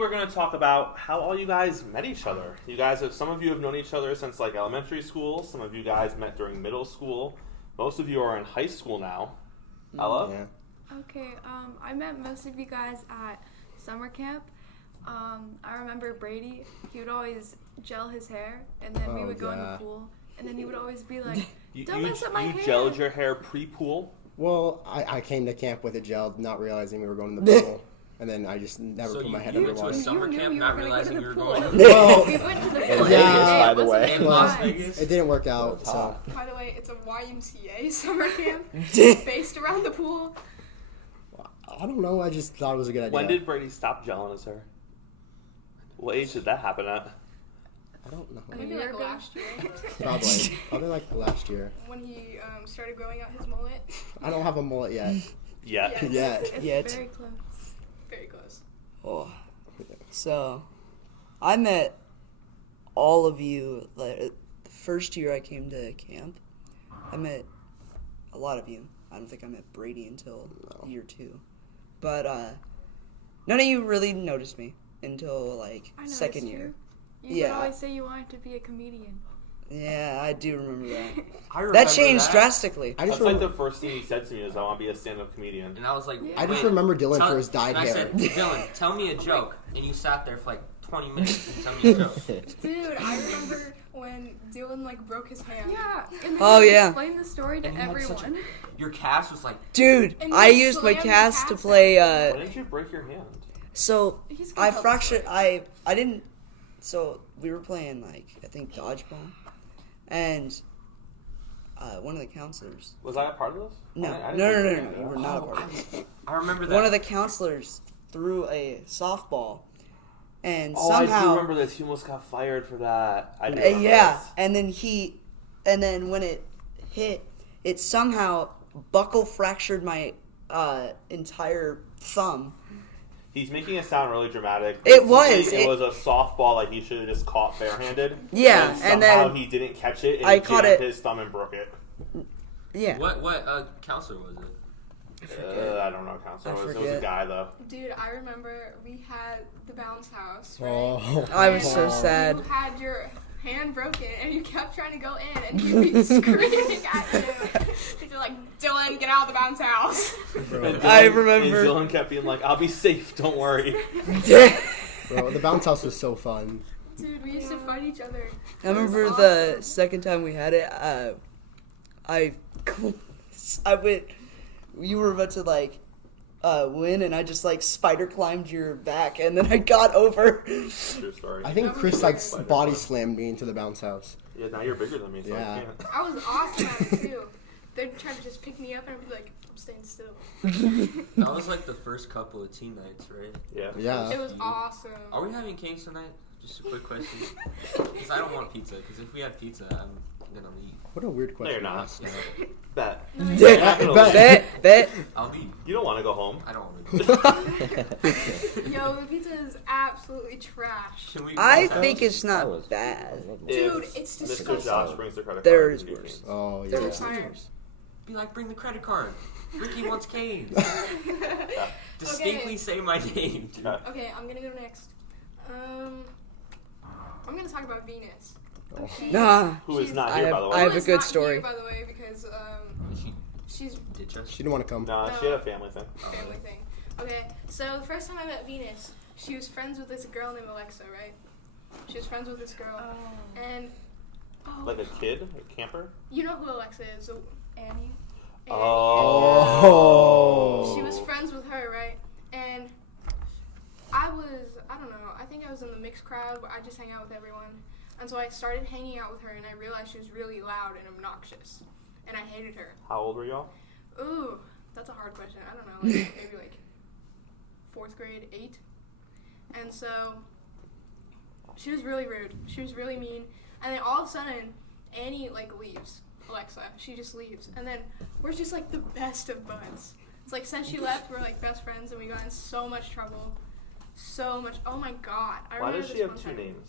we're going to talk about how all you guys met each other. Some of you have known each other since like elementary school. Some of you guys met during middle school. Most of you are in high school now. Ella? Yeah. Okay, I met most of you guys at summer camp. I remember Brady. He would always gel his hair, and then we would go in the pool, and then he would always be like, "Don't mess up my hair." You gelled your hair pre-pool? Well, I came to camp with it gelled, not realizing we were going to the pool. And then I just never put my head under water. So you went to a summer camp not realizing you were going to the pool? Well, we went to the pool. Yeah, by the way. In Las Vegas? It didn't work out, so. By the way, it's a YMCA summer camp based around the pool. I don't know, I just thought it was a good idea. When did Brady stop gelling his hair? What age did that happen at? I don't know. Maybe like last year. Probably like last year. When he started growing out his mullet. I don't have a mullet yet. Yeah. It's very close. Very close. Oh. So, I met all of you the first year I came to camp. I met a lot of you. I don't think I met Brady until year 2. But none of you really noticed me until like second year. You would always say you wanted to be a comedian. Yeah, I do remember that. I remember That changed drastically. That's like the first thing he said to me is, I want to be a stand-up comedian. And I was like, I just remember Dylan for his dyed hair. I said, Dylan, tell me a joke. And you sat there for like 20 minutes and tell me a joke. Dude, I remember when Dylan like broke his hand. Yeah. And Oh, then yeah. explain the story to everyone. Your cast was like, Dude, And I you used my slammed cast to the play, Why did you break your hand? so He's gonna I tell the fractured, story. I didn't, so we were playing like, I think dodgeball, and one of the counselors. Was I a part of this? No, I didn't no, think you were not a part of it. I remember that. One of the counselors threw a softball, and I do somehow, remember this. He almost got fired for that. I do remember yeah, this. and then when it hit, it somehow buckle fractured my entire thumb. He's making it sound really dramatic. It was. It was a softball like he should have just caught barehanded. Yeah, and and somehow then he didn't catch it, and I he caught jammed it. his thumb and broke it. Yeah. What counselor was it? I don't know, counselor. It was a forget. guy though. Dude, I remember we had the bounce house, right? Oh. I was so And sad. You had your hand broken and you kept trying to go in and you'd be screaming at you. You'd be like, Dylan, get out of the bounce house. I remember. And Dylan kept being like, "I'll be safe. Don't worry." Bro, the bounce house was so fun. Dude, we used to fight each other. I remember It was the awesome. second time we had it, I went, you were about to like win, and I just like spider climbed your back, and then I got over. True story. I think Chris like body slammed me into the bounce house. Yeah, now you're bigger than me, so Yeah. I can't. I was awesome at it too. They'd try to just pick me up and I'd be like, I'm staying still. That was like the first couple of teen nights, right? Yeah. Yeah. It was awesome. Are we having cakes tonight? Just a quick question. Because I don't want pizza. Because if we had pizza, I'm gonna leave. What a weird question. No, you're to not. ask. Bet. Bet. I'll leave. You don't want to go home. I don't want to. Yo, the pizza is absolutely trash. Can we? I both have- think it's That not was bad. Dude, If it's Mr. disgusting. Josh brings the credit There card. is he worse. can- Oh, yeah. There was was worse. Be like, bring the credit card. Ricky wants canes. Distinctly say my name. Dude. Okay, I'm gonna go next. I'm gonna talk about Venus. Nah. Who is She's- not I here, have- by the way? I have Who a is good not story. Here, by the way, because She she's ditch us. She didn't want to come. Nah, she had a family thing. a family thing. Okay, so the first time I met Venus, she was friends with this girl named Alexa, right? She was friends with this girl, and Like a kid? A camper? you know who Alexa is? So Annie. Oh. She was friends with her, right? And I don't know, I think I was in the mixed crowd where I just hang out with everyone. And so I started hanging out with her and I realized she was really loud and obnoxious. And I hated her. How old were y'all? Ooh, that's a hard question. I don't know, like, maybe like 4th grade, 8. And so she was really rude. She was really mean. And then all of a sudden, Annie like leaves. Alexa, she just leaves. And then we're just like the best of buds. It's like since she left, we're like best friends and we got in so much trouble. So much. Oh my god. I Why remember does she this have one two time. names?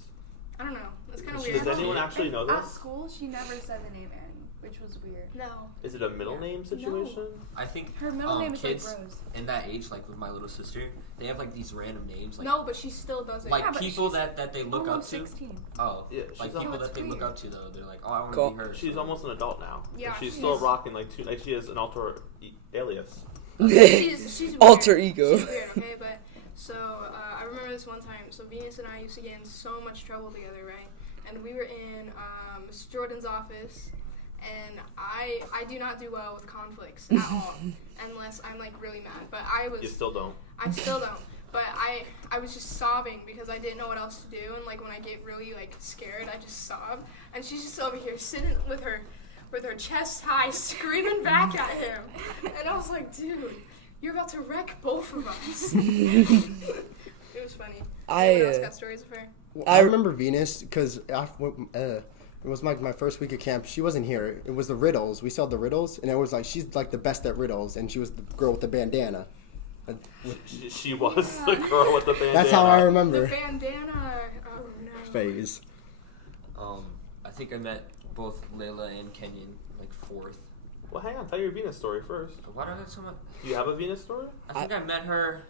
I don't know. It's kind of Does weird. anyone actually know At this? school, she never said the name Annie. which was weird. No. Is it a middle name situation? I think Her middle name is like kids Rose. in that age, like with my little sister, they have like these random names, like No, but she still does it. like Yeah, but people she's that they look up Almost to. 16. Oh, Yeah, like she's people almost that they look weird. up to though. They're like, oh, I want to Cool. be her. She's so- almost an adult now. Yeah, And she's she still is. rocking like two. Like she has an alter alias. she's weird. Alter ego. She's weird, okay? But so I remember this one time. So Venus and I used to get in so much trouble together, right? And we were in Mr. Jordan's office, and I do not do well with conflicts at all, unless I'm like really mad. But You still don't. I still don't. But I was just sobbing because I didn't know what else to do, and like when I get really like scared, I just sob. And she's just over here sitting with her chest high, screaming back at him. And I was like, dude, you're about to wreck both of us. It was funny. Anyone else got stories of her? I remember Venus because it was like my first week of camp. She wasn't here. It was the riddles. We saw the riddles, and it was like she's like the best at riddles, and she was the girl with the bandana. She was the girl with the bandana. That's how I The remember bandana. Oh no. phase. I think I met both Layla and Kenyon like fourth. Well, hang on. Tell your Venus story first. Why do I have so much? Do you have a Venus story? I think I met her.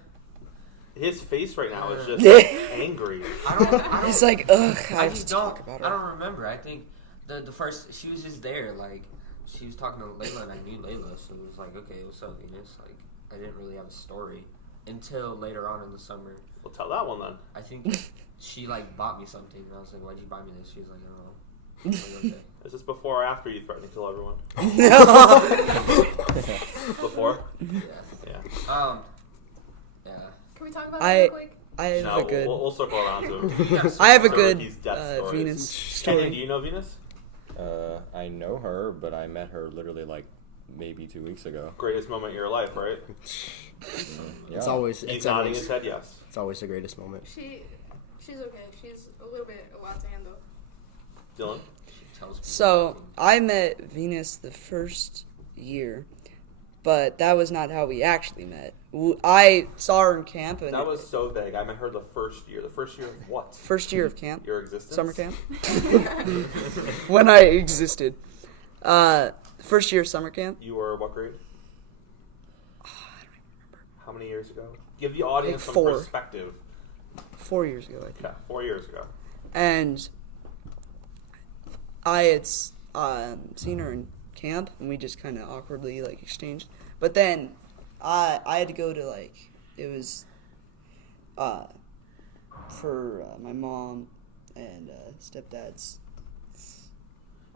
His face right now is just angry. I don't. He's like, ugh, I I have just to don't. talk about I her. don't remember. I think the first she was just there. Like she was talking to Layla, and I knew Layla, so it was like, okay, what's up, Venus? Like I didn't really have a story until later on in the summer. Well, tell that one then. I think she like bought me something, and I was like, why'd you buy me this? She was like, I don't know. I was like, okay. Is this before or after you threatened to kill everyone? Before? Yeah. Yeah. Yeah. Can we talk about that real quick? I have No, a good. we'll circle around to it. Yes. I have a So good Ricky's death stories. Venus Kenyon, do story. you know Venus? I know her, but I met her literally like maybe 2 weeks ago. Greatest moment of your life, right? Yeah. It's always He's nodding his head yes. it's always the greatest moment. She's okay. She's a little bit a lot to handle. Dylan? She tells me. So I met Venus the first year, but that was not how we actually met. I saw her in camp, and That was so vague. I met her the first year. The first year of what? first year of camp, Your existence? summer camp, when I existed. First year of summer camp. You were what grade? How many years ago? Give the audience Like some 4. perspective. 4 years ago, I think. Yeah, 4 years ago. And I had seen her in camp, and we just kind of awkwardly like exchanged. But then I had to go to like it was for my mom and stepdad's.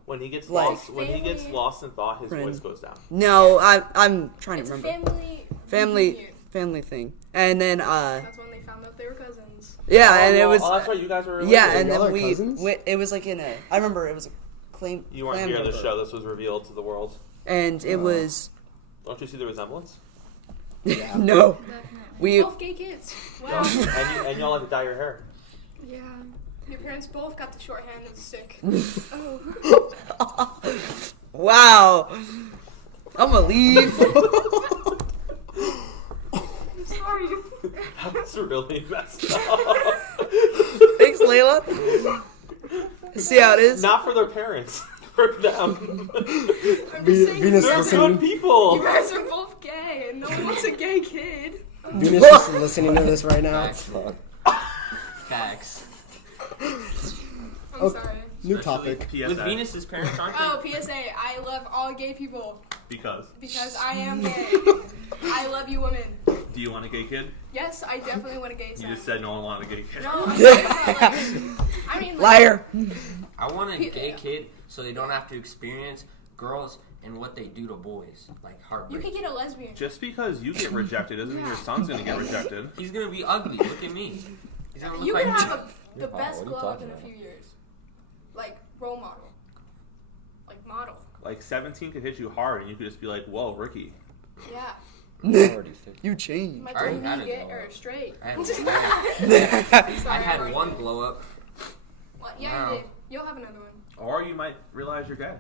When he gets Like- lost, when he gets Family- lost in thought, his Friend. voice goes down. No, I'm trying It's to a remember. family Family thing, and then That's when they found out they were cousins. yeah, Oh, and it well, was Oh, that's right. You guys were. yeah, related. and Y'all then are we cousins? went, it was like in a. I remember it was a claim. You weren't clam here on the jumper. show. This was revealed to the world. And it was Don't you see the resemblance? Yeah. no. Definitely. We Both gay kids. Wow. and y'all like to dye your hair. Yeah. Your parents both got the shorthand and sick. Oh. wow. I'm gonna leave. I'm sorry. That's really messed up. Thanks, Layla. See how it is. Not for their parents. For them. I'm just saying, Venus They're listening. good people. you guys are both gay, and no one wants a gay kid. Venus just listening to this right now. Facts. Facts. I'm Okay. sorry. New Especially topic. PSA. With Venus's parents, aren't they? Oh, PSA, I love all gay people Because. because I am gay. I love you women. Do you want a gay kid? Yes, I definitely want a gay You son. just said no one wanted a gay kid. No, I'm saying that, like, I mean, like, Liar. I want a P- gay kid so they don't have to experience girls and what they do to boys, like you heartbreak. could get a lesbian. Just because you get rejected doesn't mean your son's gonna get rejected. He's gonna be ugly. Look at me. He's gonna look You like could have the You're hot. best What are you glow up talking in a about? few years. Like, role model. Like, model. Like 17 could hit you hard, and you could just be like, "Whoa, Ricky." Yeah. You changed. My I already turn had to a get glow or up. straight. I Sorry, had I'm one arguing. glow up. Well, yeah, Wow. you did. You'll have another one. Or you might realize you're gay.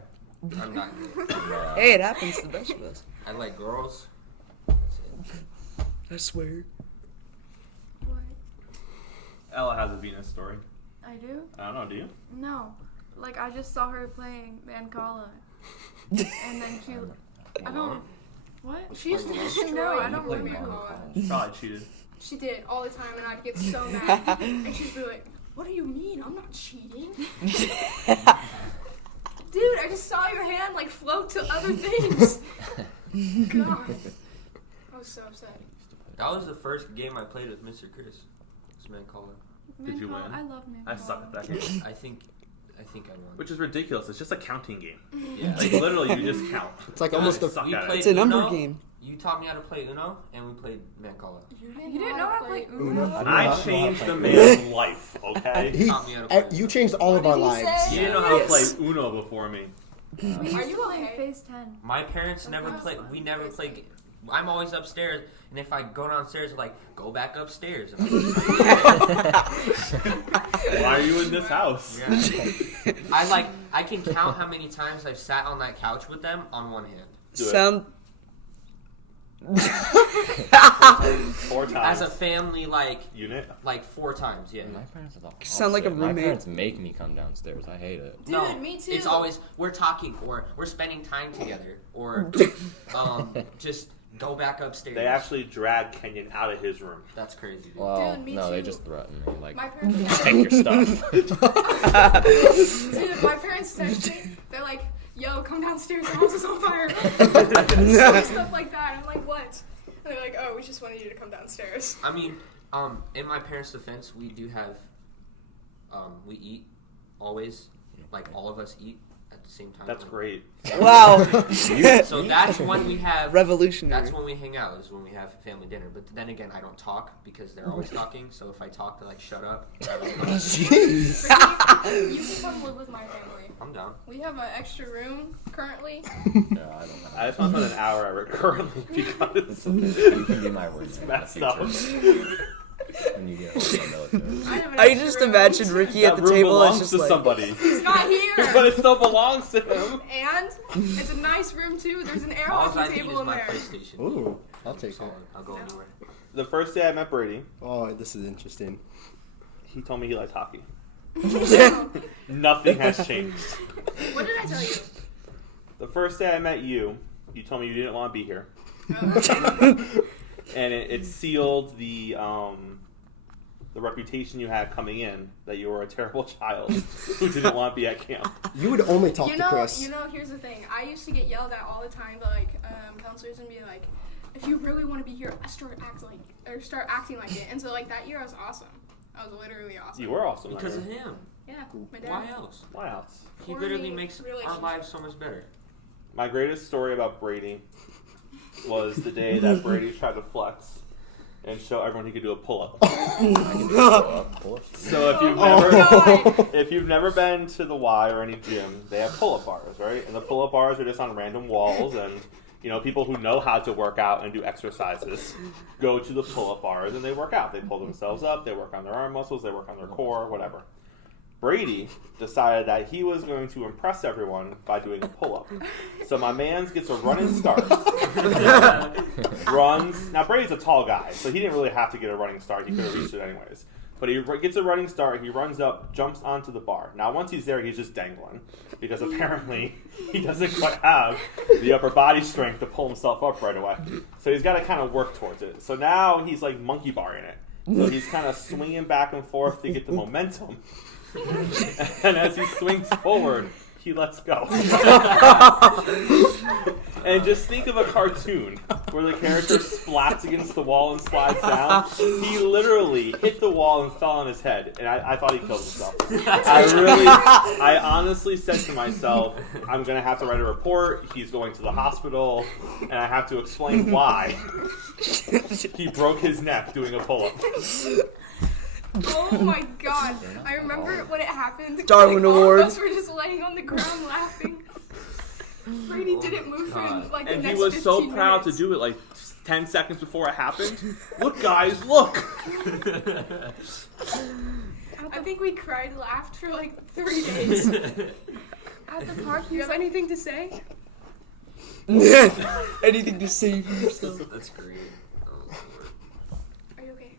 I'm not good. Hey, it happens to the best of us. I like girls. That's it. I swear. What? Ella has a Venus story. I do? I don't know. Do you? No. Like, I just saw her playing Mancala. and then she, I don't, what? She used to Played destroy No, I me don't with remember. Mancola. Probably cheated. She did all the time, and I'd get so mad. And she'd be like, "What do you mean? I'm not cheating." Dude, I just saw your hand like float to other things. God, I was so upset. That was the first game I played with Mr. Chris. It's Mancola. Did you Mancola, win? I love Mancola. I suck at that game. I think I won. Which is ridiculous. It's just a counting game. Yeah. Like literally, you just count. It's like almost I the. suck We at it. played It's a number Uno. game. You taught me how to play Uno, and we played Mancola. You didn't know how to play Uno? Uno? I changed a man's life. Okay. He, Taught me how to play. you changed all of our What did he lives. say? You didn't know how to Yes. play Uno before me. We Are used you to play okay? Phase 10. My parents never Okay. play. We never play. I'm always upstairs, and if I go downstairs, they're like, go back upstairs. And I'm just Why are you in this house? yeah. I can count how many times I've sat on that couch with them on one hand. Do it. Sound. 4 times. As a family, like unit. 4 times, yeah. My parents are the Sound like a opposite. My roommate. parents make me come downstairs. I hate it. Dude, No, me too. It's always we're talking or we're spending time together or just go back upstairs. They actually dragged Kenyon out of his room. That's crazy. Dude. Well, Dude, me no, they too. just threaten me. Like, My parents. take your stuff. Dude, my parents text me. They're like, "Yo, come downstairs. The house is on fire." Stuff like that. I'm like, "What?" And they're like, "Oh, we just wanted you to come downstairs." I mean, in my parents' defense, we do have, we eat always, like all of us eat at the same time. That's Like, great. Wow. So that's when we have. Revolutionary. That's when we hang out. Is when we have family dinner. But then again, I don't talk because they're always talking. So if I talk, they're like, "Shut up." Jeez. You can come live with my family. I'm down. We have an extra room currently. Yeah, I don't know. I just want to spend an hour at it currently because It's okay. You can be my word it's man messed in the up. future when you get into the military. I have an I extra just room. imagine Ricky at That the room table belongs is just to like. somebody, He's not here. but it still belongs to him. And it's a nice room too. There's an air All I hockey need table is in my there. PlayStation. Ooh, I'll take it. Solid. I'll go anywhere. The first day I met Brady, Oh, this is interesting. he told me he liked hockey. What Nothing has changed. did I tell you? The first day I met you, you told me you didn't want to be here, and it sealed the reputation you had coming in that you were a terrible child who didn't want to be at camp. You would only talk You to Chris. know, here's the thing. I used to get yelled at all the time by counselors and be like, "If you really want to be here, start acting like it." And so that year I was awesome. I was literally awesome. You were awesome. that Because of year. him. Yeah, my dad. Why else? Why else? He For literally me, makes our relationship. lives so much better. My greatest story about Brady was the day that Brady tried to flex and show everyone he could do a pull-up. I can just go up, pull up. So if you've Oh, never God. if you've never been to the Y or any gym, they have pull-up bars, right? And the pull-up bars are just on random walls, and people who know how to work out and do exercises go to the pull-up bars and they work out. They pull themselves up, they work on their arm muscles, they work on their core, whatever. Brady decided that he was going to impress everyone by doing a pull-up. So my man gets a running start. Runs. Now Brady's a tall guy, so he didn't really have to get a running start. He could have reached it anyways. But he gets a running start. He runs up, jumps onto the bar. Now once he's there, he's just dangling because apparently he doesn't quite have the upper body strength to pull himself up right away. So he's got to kind of work towards it. So now he's like monkey barring it. So he's kind of swinging back and forth to get the momentum. And as he swings forward, he lets go. And just think of a cartoon where the character splats against the wall and slides down. He literally hit the wall and fell on his head, and I thought he killed himself. I honestly said to myself, I'm going to have to write a report. He's going to the hospital, and I have to explain why he broke his neck doing a pull-up. Oh my god. I remember when it happened. Darwin all Award. of us were just laying on the ground laughing. Brady didn't move for God. the And next he was 15 so proud minutes. to do it 10 seconds before it happened. Look, guys, look! I think we cried, laughed for 3 days. At the park, You have anything to say? Anything to save yourself. That's great. Oh, Are you okay?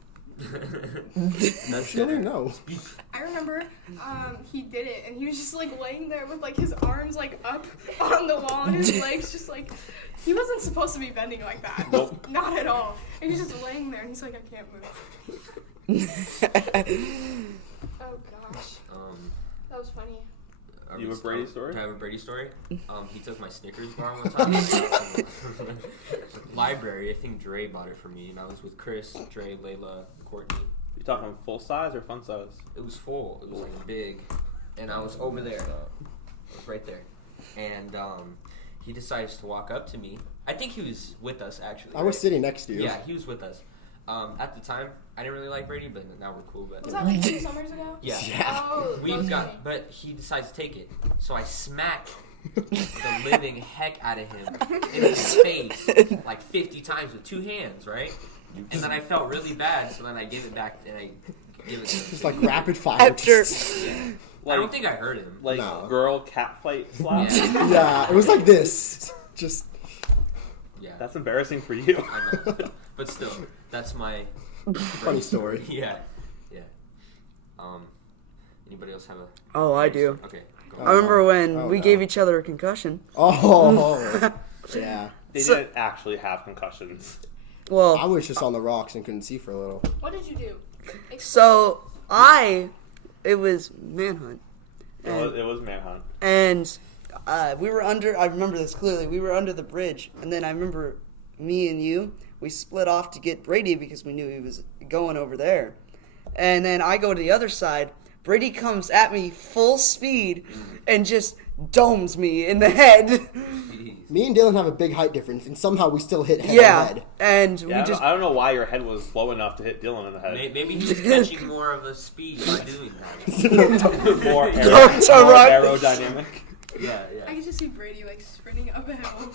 Lord. That's You don't even know. I remember remember he did it, and he was just like laying there with like his arms like up on the wall and his legs just like, he wasn't supposed to be bending like that. Nope. Not at all. And he's just laying there and he's like, I can't move. Oh gosh, that was funny. You have a Brady story? Do I have a Brady story? He took my Snickers bar one time. Library, I think Dre bought it for me, and I was with Chris, Dre, Layla, Courtney. You talking full size or fun size? It was full. It was like big, and I was over there. It was right there, and he decides to walk up to me. I think he was with us actually. I was right? sitting next to you. Yeah, he was with us. At the time, I didn't really like Brady, but now we're cool. But Was that like 2 summers ago? yeah. Oh, that We've was got, funny. but he decides to take it. So I smack the living heck out of him in his face like 50 times with 2 hands, right? And then I felt really bad, so then I give it back and I give it to him. Just like rapid fire. After I don't think I hurt him. Like No. girl cat fight slap? Yeah. Yeah, it was like this. Just Yeah, That's embarrassing for you. I know. But still, that's my funny story. Yeah, yeah. Anybody else have a? Oh, I do. Okay. Go I remember when Oh, we no. gave each other a concussion. Oh, yeah. They So- didn't actually have concussions. I Well, was just on the rocks and couldn't see for a little. What did you do? so it was manhunt, It was manhunt. and we were under. I remember this clearly. We were under the bridge, and then I remember me and you. We split off to get Brady because we knew he was going over there, and then I go to the other side. Brady comes at me full speed and just domes me in the head. Jeez. Me and Dylan have a big height difference, and somehow we still hit head Yeah, on head. and Yeah, we I just don't know why your head was low enough to hit Dylan in the head. Maybe he was catching more of a speed by doing that. more, Go to more run. aerodynamic. Yeah, I yeah. can just see Brady like sprinting up a hill.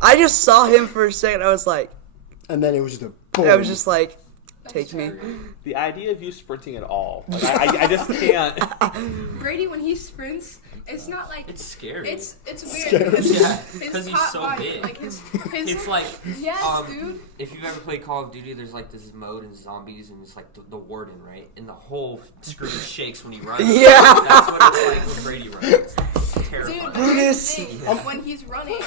I just saw him for a second. I was like, And then it was just a boom. I was just like, take me. The idea of you sprinting at all, like, I just can't. Brady, when he sprints, it's not like It's scary. it's weird. Scary. Because Yeah, his 'cause he's top so body, big. like his It's like, yes, dude. if you've ever played Call of Duty, there's like this mode in zombies, and it's like the warden, right? And the whole screen shakes when he runs. Yeah. That's what it's like when Brady runs. It's Dude, terrifying. but here's Brutus. the thing, when he's running,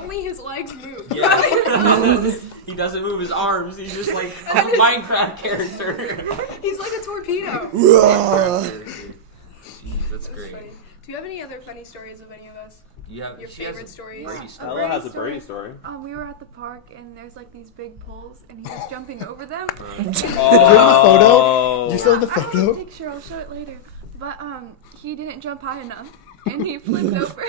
only his legs move. Yeah. He doesn't move his arms. He's just like a Minecraft character. He's like a torpedo. Jeez, that's That's great. funny. Do you have any other funny stories of any of us? You have Your she has favorite a stories? Brady Yeah. story. Ella has a Brady story. We were at the park and there's like these big poles and he was jumping over them. Oh, You saw the I have a photo? picture. I'll show it later. But he didn't jump high enough and he flipped over.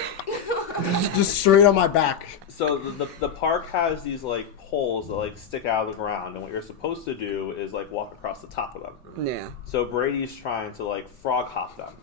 Just straight on my back. So the park has these like poles that like stick out of the ground, and what you're supposed to do is like walk across the top of them. Yeah. So Brady's trying to like frog hop them,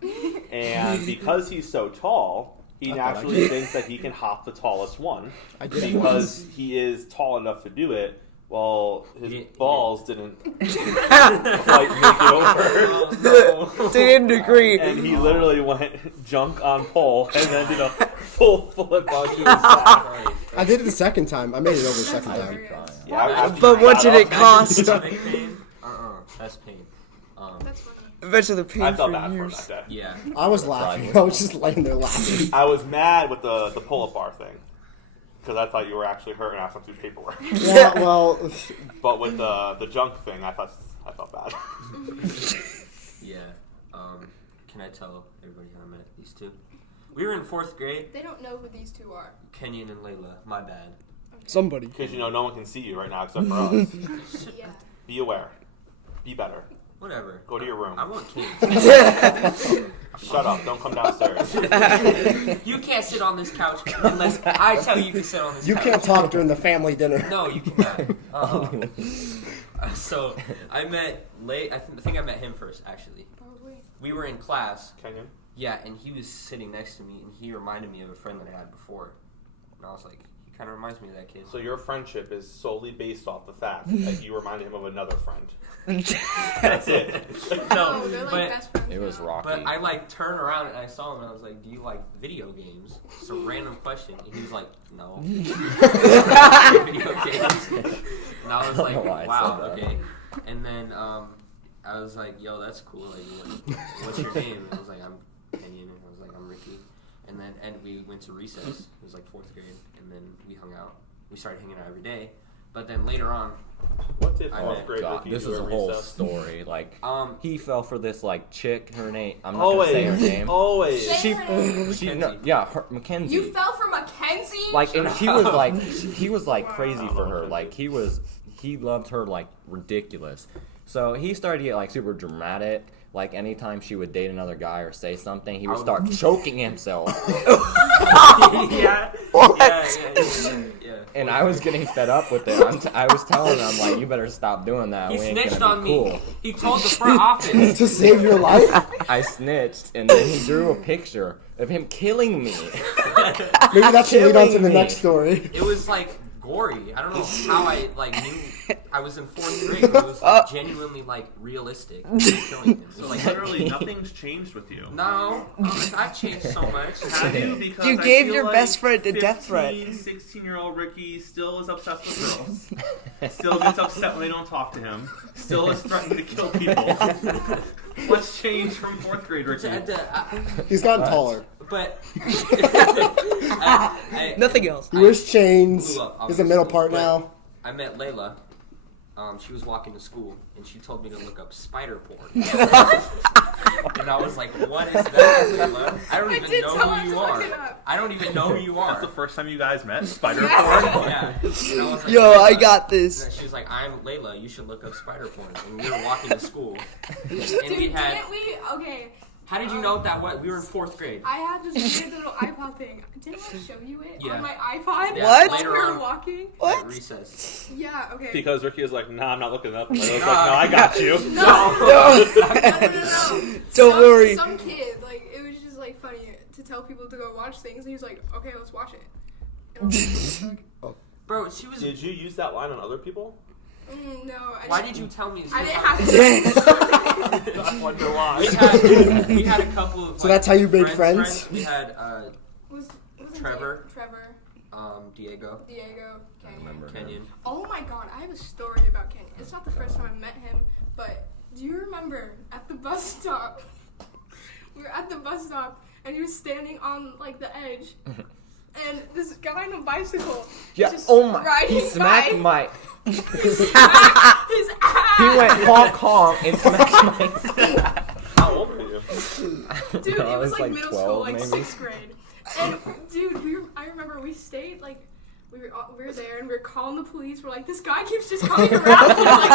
and because he's so tall, he I thought I naturally did. thinks that he can hop the tallest one I did it because he is tall enough to do it. Well, his Yeah, balls didn't quite make it over. Oh, no. Didn't agree. And he literally went junk on pole and then did a full flip onto his back. I did it the second time. I made it over the second time. hilarious. Yeah, after But you what got did up, it cost? Stomach pain? That's pain. That's funny. I bet you the pain I felt for bad for him years. that day. Yeah. I was laughing. I was just laying there laughing. I was mad with the pull-up bar thing because I thought you were actually hurt and I asked him to do paperwork. Yeah, well, But with the junk thing, I felt bad. Yeah. Can I tell everybody how I met these two? We were in 4th grade. They don't know who these two are. Kenyon and Layla. My bad. Somebody. Because no one can see you right now except for us. Yeah. Be aware. Be better. Whatever. Go to your room. I want kids. Shut up. Don't come downstairs. You can't sit on this couch unless I tell you to sit on this you couch. can't talk during the family dinner. No, you cannot. So I met I think I met him first, actually. Probably. We were in class. Kenyon? Yeah, and he was sitting next to me, and he reminded me of a friend that I had before. And I was like, he kind of reminds me of that kid. So your friendship is solely based off the fact that you reminded him of another friend. That's it. No, they're like but, best friends. It was now. rocky. but I like turned around and I saw him and I was like, do you like video games? It's a random question. And he was like, no. Video games. And I was like, I don't know why I wow, said that. okay. And then I was like, yo, that's cool. Like, what's your name? And I was like, I'm Kenyon. And I was like, I'm Ricky. And we went to recess. It was like 4th grade. And then we hung out. We started hanging out every day. But then later on, What did I fourth met- grade God, Ricky this do is a at whole recess? story. Like, he he fell for this like chick. Her name. I'm not gonna say her name. Always. She, Mackenzie. Mackenzie. You fell for Mackenzie? Like, and he was like crazy for her. Like, he loved her like ridiculous. So he started to get like super dramatic. Like, anytime she would date another guy or say something, he would start choking himself. yeah. And I was getting fed up with it. I was telling him, I'm like, you better stop doing that. He We ain't snitched gonna on be me. cool. He told the front office. To save your life? I snitched, and then he drew a picture of him killing me. Maybe that should lead on to Killing the me. next story. It was like gory. I don't know how I like knew. I was in 4th grade. But it was like, genuinely like realistic. Killing him. So like Literally, nothing's changed with you. no, I've changed so much. Have you? Because You I gave feel your like best friend a death threat. 16-year-old Ricky still is obsessed with girls. Still gets upset when they don't talk to him. Still is threatening to kill people. What's changed from 4th grade Ricky? He's gotten taller. But Nothing else. He wears chains. Blew up, He's the middle obviously, part but- now. I met Layla. She was walking to school, and she told me to look up spider porn. And I was like, what is that, Layla? I don't even did know tell who her you to look are. it up. I don't even know who you That's the are. first time you guys met? Spider Yeah. porn? Yeah. And I was like, Yo, I Layla. got this. And she was like, I'm Layla. You should look up spider porn. And we were walking to school. And Dude, we had... didn't we? Okay. How did you know that? What we were in 4th grade. I had this weird little iPod thing. Didn't I show you it Yeah. on my iPod? Yeah, What? While later we were on. walking? What? At recess. Yeah, okay. Because Ricky was like, nah, I'm not looking it up. And I was like, no, Nah. I got you. no. No. Don't worry. Some kid, like, it was just, like, funny to tell people to go watch things, and he was like, okay, let's watch it. And I was like, Bro, she was... Did you use that line on other people? no. Why did you tell me? I didn't have to. I wonder why. We had a couple of. So that's how you made friends. friends? We had Was Trevor. Trevor, Diego, Diego, Kenyon. Remember him. Kenyon. Oh my god, I have a story about Kenyon. It's not the first time I met him, but do you remember at the bus stop? We were at the bus stop, and he was standing on, like, the edge. And this guy on a bicycle Yeah. just Oh my. riding He smacked by. my. He smacked his ass. He went honk honk and smacked my. How old were you? Dude, I it was was, like like, middle 12 school, like maybe. 6th grade. And dude, I remember we stayed like we were there and we were calling the police. We're like, this guy keeps just coming around. And, like,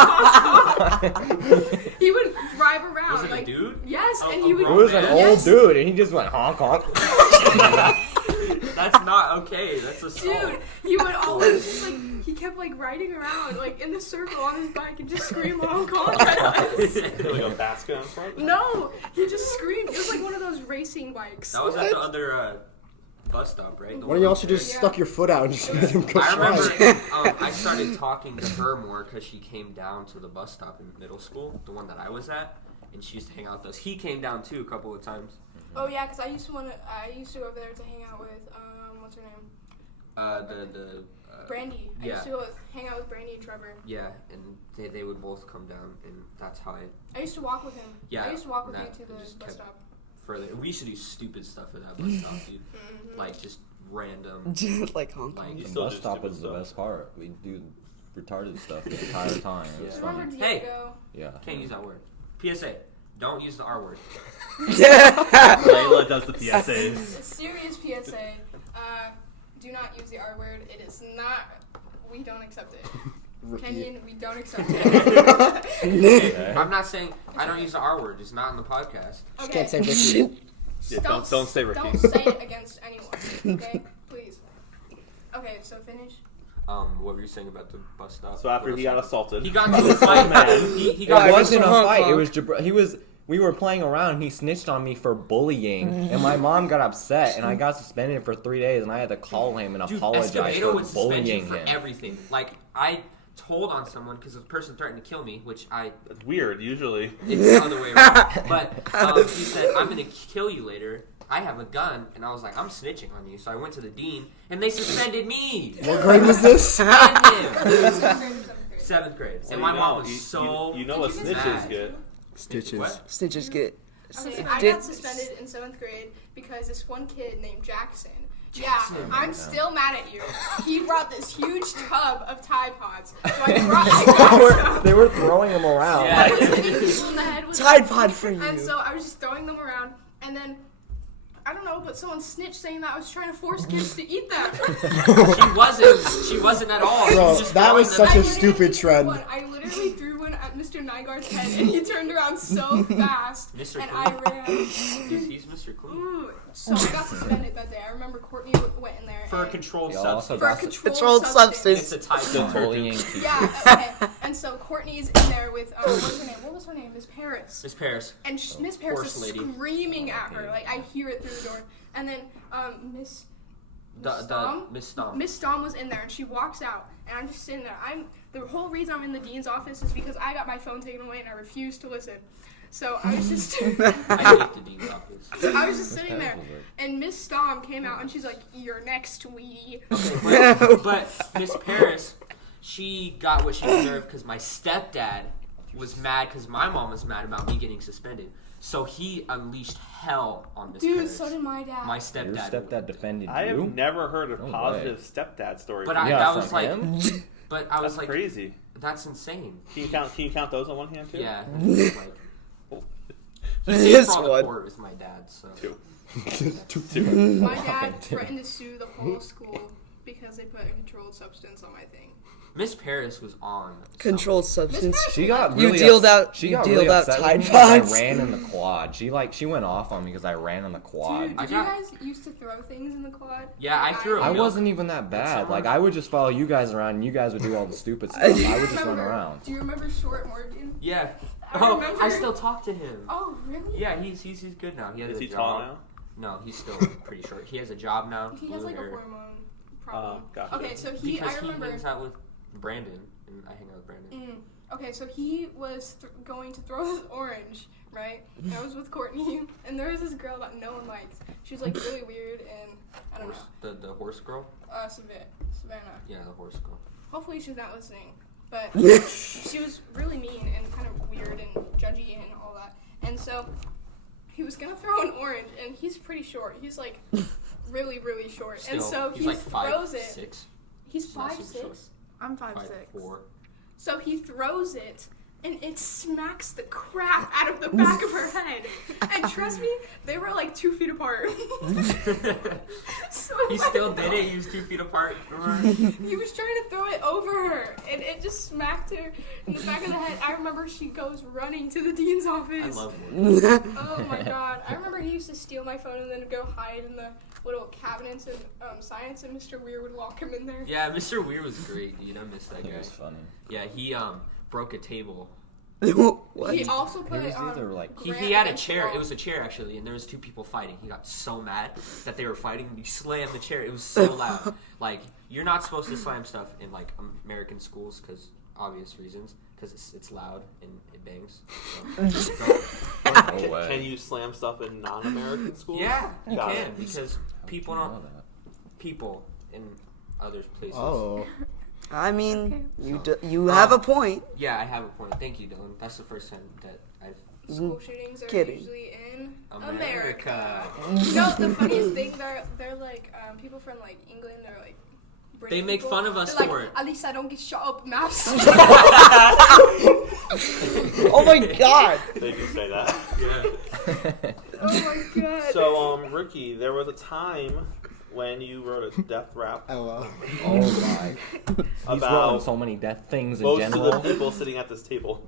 honk. He would drive around. Was it like, a dude? Yes, Oh, and he a would. It was an man. old dude, and he just went honk honk. That's not okay. That's assault. Dude, he would always just like he kept like riding around like in the circle on his bike and just scream honk honk at us. Like a basket in front? No, he just screamed. It was like one of those racing bikes. That was at the other bus stop, right? The Why don't you one also just Yeah. stuck your foot out and just let him go I remember try? I started talking to her more because she came down to the bus stop in middle school, the one that I was at, and she used to hang out with us. He came down too a couple of times. Oh yeah, because I used to go over there to hang out with what's her name? Brandy. I yeah. used to go hang out with Brandy and Trevor. Yeah, and they would both come down, and that's how I used to walk with him. Yeah, I used to walk with him that to the just bus kept- stop. further. We used to do stupid stuff at that bus stop, dude. Like just random. Like Hong Kong. Like, You The still bus do stop stupid is the stuff. best part. We do retarded stuff the entire time. It's Yeah. Remember funny. Hey. Diego? Yeah. Can't use that word. PSA. Don't use the R word. Layla does the PSAs. A serious PSA. Do not use the R word. It is not. We don't accept it. Kenyon, we don't accept it. Okay. I'm not saying I don't use the R word. It's not in the podcast. Just Okay. can't say Ricky. Yeah, don't say Ricky. Don't say it against anyone. Okay, please. Okay, so finish. What were you saying about the bus stop? So after What he else? got assaulted, He got into a fight. man. He It got wasn't a Hong fight. Kong. It was we were playing around and he snitched on me for bullying and my mom got upset and I got suspended for 3 days and I had to call him and Dude, apologize Escobedo for would suspend you bullying for him. everything. Like I told on someone because the person threatened to kill me, which That's weird. Usually, it's the other way around. But he said, "I'm gonna kill you later. I have a gun," and I was like, "I'm snitching on you." So I went to the dean, and they suspended me. What grade was this? And him. 7th grade. So And you my know, mom was you so know what Did you snitches mad. get. Stitches. What? Snitches get. Okay, I got suspended in 7th grade because this one kid named Jackson. Jackson. Yeah, I'm still mad at you. He brought this huge tub of Tide Pods. So I They were throwing them around. Yeah. I was hitting people in the head with Tide them. Pod for you. And so I was just throwing them around, and then I don't know, but someone snitched saying that I was trying to force kids to eat them. She wasn't at all. She Bro, was just that was throwing such them a stupid trend. I literally threw one at Mr. Nygaard's head, and he turned around so fast, Mr. and Clean. I ran. He's Mr. Clean. Ooh, so I got suspended that day. I remember Courtney went in there For a and controlled He also substance. for a got controlled, Controlled substance. It's a type the of bullying teacher. Yeah, okay. And so Courtney's in there with what's her name? What was her name? Miss Paris. Miss Paris. And Miss Paris Horse is lady. screaming at her. Like I hear it through the door. And then Miss Miss Stomp. Miss Stom was in there, and she walks out, and I'm just sitting there. The whole reason I'm in the dean's office is because I got my phone taken away, and I refused to listen. So I was just, I hate the dean's office. so I was just sitting there, and Miss Stom came out, and she's like, "You're next, Tweety." But Miss Paris, she got what she deserved because my stepdad was mad because my mom was mad about me getting suspended. So he unleashed hell on Miss Dude, Paris. so did my dad. My Your stepdad. stepdad defended I have you? never heard a No positive stepdad story. But from I you. Yeah, that was from like, him? but I was That's like, crazy. that's insane. Can you count those on one hand too? Yeah. Like, he This paid for all the one. court with my dad. So. Two. My dad threatened to sue the whole school because they put a controlled substance on my thing. Miss Paris was on. Controlled substance. She got You really dealed out- She you got dealed really out upset Tide with me because Pods. I ran in the quad. She went off on me because I ran in the quad. Dude, I did you got- guys used to throw things in the quad? Yeah, I threw a I milk. wasn't even that bad. sounds- Like I would just follow you guys around, and you guys would do all the stupid stuff. I I would just run Remember- around. Do you remember Short Morgan? Yeah. I Oh, remember. I still talk to him. Oh, really? Yeah, he's good now. He has Is a he job. tall now? No, he's still pretty short. He has a job now. He has blue like a hair. hormone problem. Gotcha. Okay, so Because I he remember. hangs out with Brandon, and I hang out with Brandon. Okay, so he was going to throw this orange, right? And I was with Courtney, and there was this girl that no one liked. She was like really weird, and I don't know. The horse girl? Savannah. Yeah, the horse girl. Hopefully she's not listening. But she was really mean and kind of weird and judgy and all that. And so he was gonna throw an orange, and he's pretty short. He's like really, really short. Still, and so he's he like throws 5'6". it. He's He's not 5'6". super short. I'm 5'6". 5'4". So he throws it, and it smacks the crap out of the back of her head. And trust me, they were like 2 feet apart. So He still did it. He was 2 feet apart from her. He was trying to throw it over her, and it just smacked her in the back of the head. I remember she goes running to the dean's office. I love Morgan. Oh my god. I remember he used to steal my phone and then go hide in the little cabinets in science, and Mr. Weir would lock him in there. Yeah, Mr. Weir was great, dude. I miss that It guy. was funny. Yeah, he broke a table. What? He also put He was either like He Grant had a against the chair. wall. It was a chair actually, and there was 2 people fighting. He got so mad that they were fighting, and he slammed the chair. It was so loud. Like you're not supposed to slam stuff in like American schools because obvious reasons. Because it's loud and it bangs. So, no way. Can you slam stuff in non-American schools? yeah, you Got can it. because people I don't. know that. People in other places. Oh. I mean, So, you have a point. Yeah, I have a point. Thank you, Dylan. That's the first time that I've. School shootings are Kidding. usually in America. No, the funniest thing, they're like people from like England. They're like British They make people. fun of us They're for like, it. At least I don't get shot up, maps. Oh my god. They do say that. Yeah. Oh my god. So, Ricky, there was a time when you wrote a death rap Oh, wow. Oh my! He's wrong about so many death things in most of the general. people sitting at this table.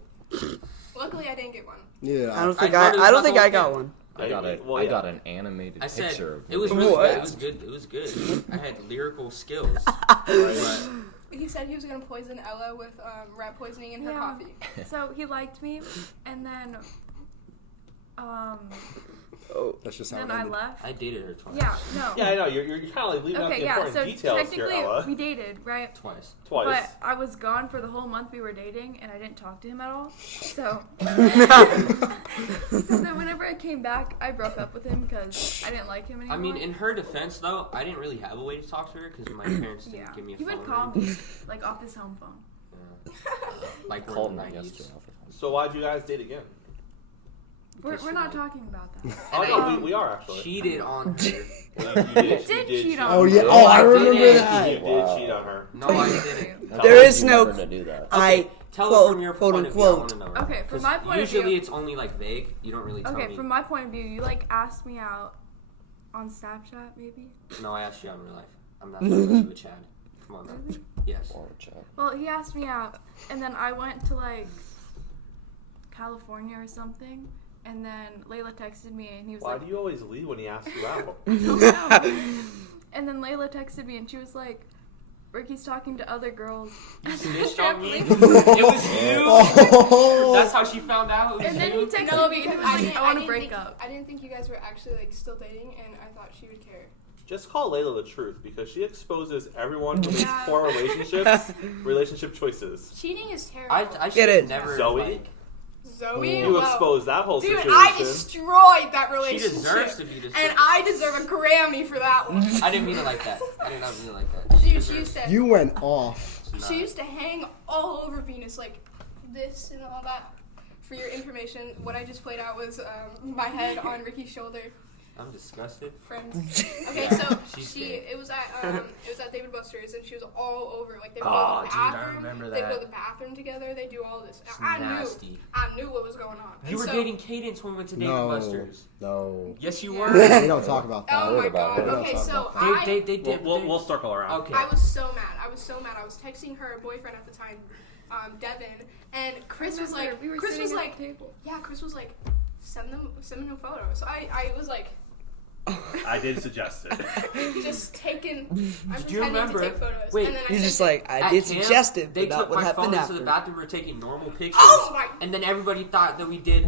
Luckily, I didn't get one. Yeah. I don't think thought it was I don't about think the I whole got thing. one. I got it. Well, I yeah. got an animated I said picture. it was really What? good. It was good. It was good. I had lyrical skills. But He said he was gonna poison Ella with rat poisoning in her Yeah. coffee. So he liked me, and then That's just how then it I ended. left. I dated her twice. Yeah, no. Yeah, I know. You're kind of like leaving out Okay, the yeah. important So details here, technically, Ella. we dated, right? Twice. Twice. But I was gone for the whole month we were dating, and I didn't talk to him at all. So, so then whenever I came back, I broke up with him because I didn't like him anymore. I mean, in her defense, though, I didn't really have a way to talk to her because my parents didn't yeah, give me a he phone. would call me like off his home phone. Yeah. Like we're Called in the me 90s. yesterday. So why'd you guys date again? We're not talking about that. Oh no, we are actually. Cheated on her. You did cheat on Oh her. yeah. No, Oh, I I remember didn't. that. You did cheat on her. No, I didn't. That's There like is you no- never to do that. I Tell quote, it from your quote point of view. I unquote. want to know. Okay, from 'Cause my point of usually view. it's only like vague. You don't really tell Okay, me. from my point of view, you like asked me out on Snapchat, maybe. No, I asked you out in real life. I'm not going to with Chad. Come on, man. Yes. Or chat. Well, he asked me out, and then I went to like California or something, and then Layla texted me, and he was Why like, do you always leave when he asks you out? and then Layla texted me, and she was like, Ricky's talking to other girls. You snitched on me? It trampoline. was you? Oh. That's how she found out? It was And then you? he texted No, me, because and was like, I want to didn't break think, up. I didn't think you guys were actually like still dating, and I thought she would care. Just call Layla the truth because she exposes everyone who makes Yeah. poor relationship choices. Cheating is terrible. I Get should it. never. Zoe? Like, Zoe, You whoa. expose that whole Dude, situation. I destroyed that she relationship. deserves to be destroyed. And I deserve a Grammy for that one. I didn't mean it like that. I did not mean it like that. She deserves used to You went off. she used to hang all over Venus like this and all that. For your information, what I just played out was my head on Ricky's shoulder. I'm disgusted. Friends. Okay, Yeah, so she's she gay. it was at David Buster's and she was all over. Like they would Oh, go to the dude, I bathroom. remember They would go that. to the bathroom together. They do all this. It's I nasty. knew what was going on. You And were so- dating Cadence when we went to David No. Buster's. No. Yes, you Yeah. were. We don't talk about that. Oh my Heard about god. it. Okay, Don't so talk about They did. We'll circle around. Okay. I was so mad. I was texting her boyfriend at the time, Devin, and Chris was like, we were Chris sitting was at like, the table. yeah, Chris was like, send them photos. So I was like, I did suggest it. just taking. I'm Did you pretending remember- to take photos. wait, and then I You're sent just it. like, I At did camp, suggest it, They but not took what my phone happened into the after. bathroom. We were taking normal pictures. Oh my. And then everybody thought that we did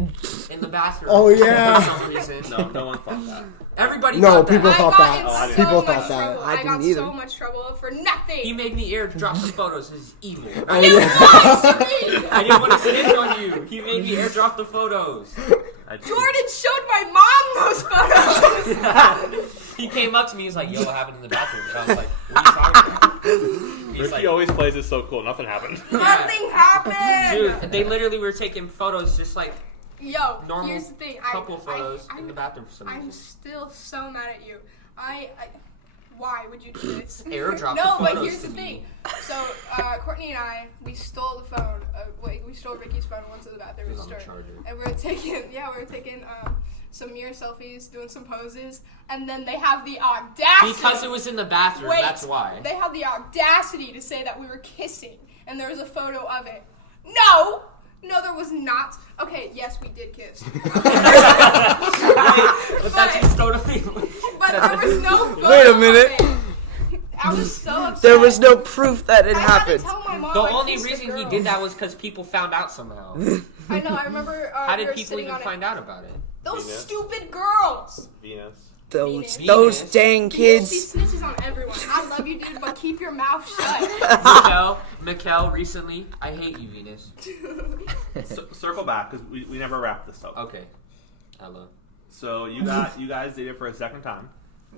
in the bathroom. Oh, yeah. For some reason. No one thought that. Everybody No, thought people that. thought I that. got Oh, I in didn't. so People much thought that. trouble. I got didn't either. so much trouble for nothing. He made me airdrop the photos. It's evil. Oh, yeah. I didn't want to snitch on you. He made me airdrop the photos. Jordan showed my mom those photos. He came up to me. He's like, "Yo, what happened in the bathroom?" And I was like, "What are you talking about?" He's Ricky like, always plays it so cool. Nothing happened. Nothing happened. "Dude, they literally were taking photos, just like Yo, normal here's the thing. couple photos in the bathroom for some I'm reason." still so mad at you. Why would you do this? Airdrop No, the but photos here's to the me. thing. So, we stole the phone. We stole Ricky's phone and went to the bathroom It and was on the started. charger. And we were taking some mirror selfies, doing some poses, and then they have the audacity. Because it was in the bathroom. Wait, That's why. They have the audacity to say that we were kissing, and there was a photo of it. No, there was not. Okay, yes, we did kiss. But that's just totally. But there was no photo Wait a minute. of it. I was so upset. There was no proof that it I happened. Had to tell my mom The I only kissed a reason he girl. did that was because people found out somehow. I know. I remember. How we did were people sitting even on it. find out about it? Those Venus. stupid girls. Venus. Those Venus. dang She kids. snitches on everyone. I love you, dude, but keep your mouth shut. Mikel, recently, I hate you, Venus. Circle back because we never wrapped this up. Okay. Hello. So you guys dated for a second time.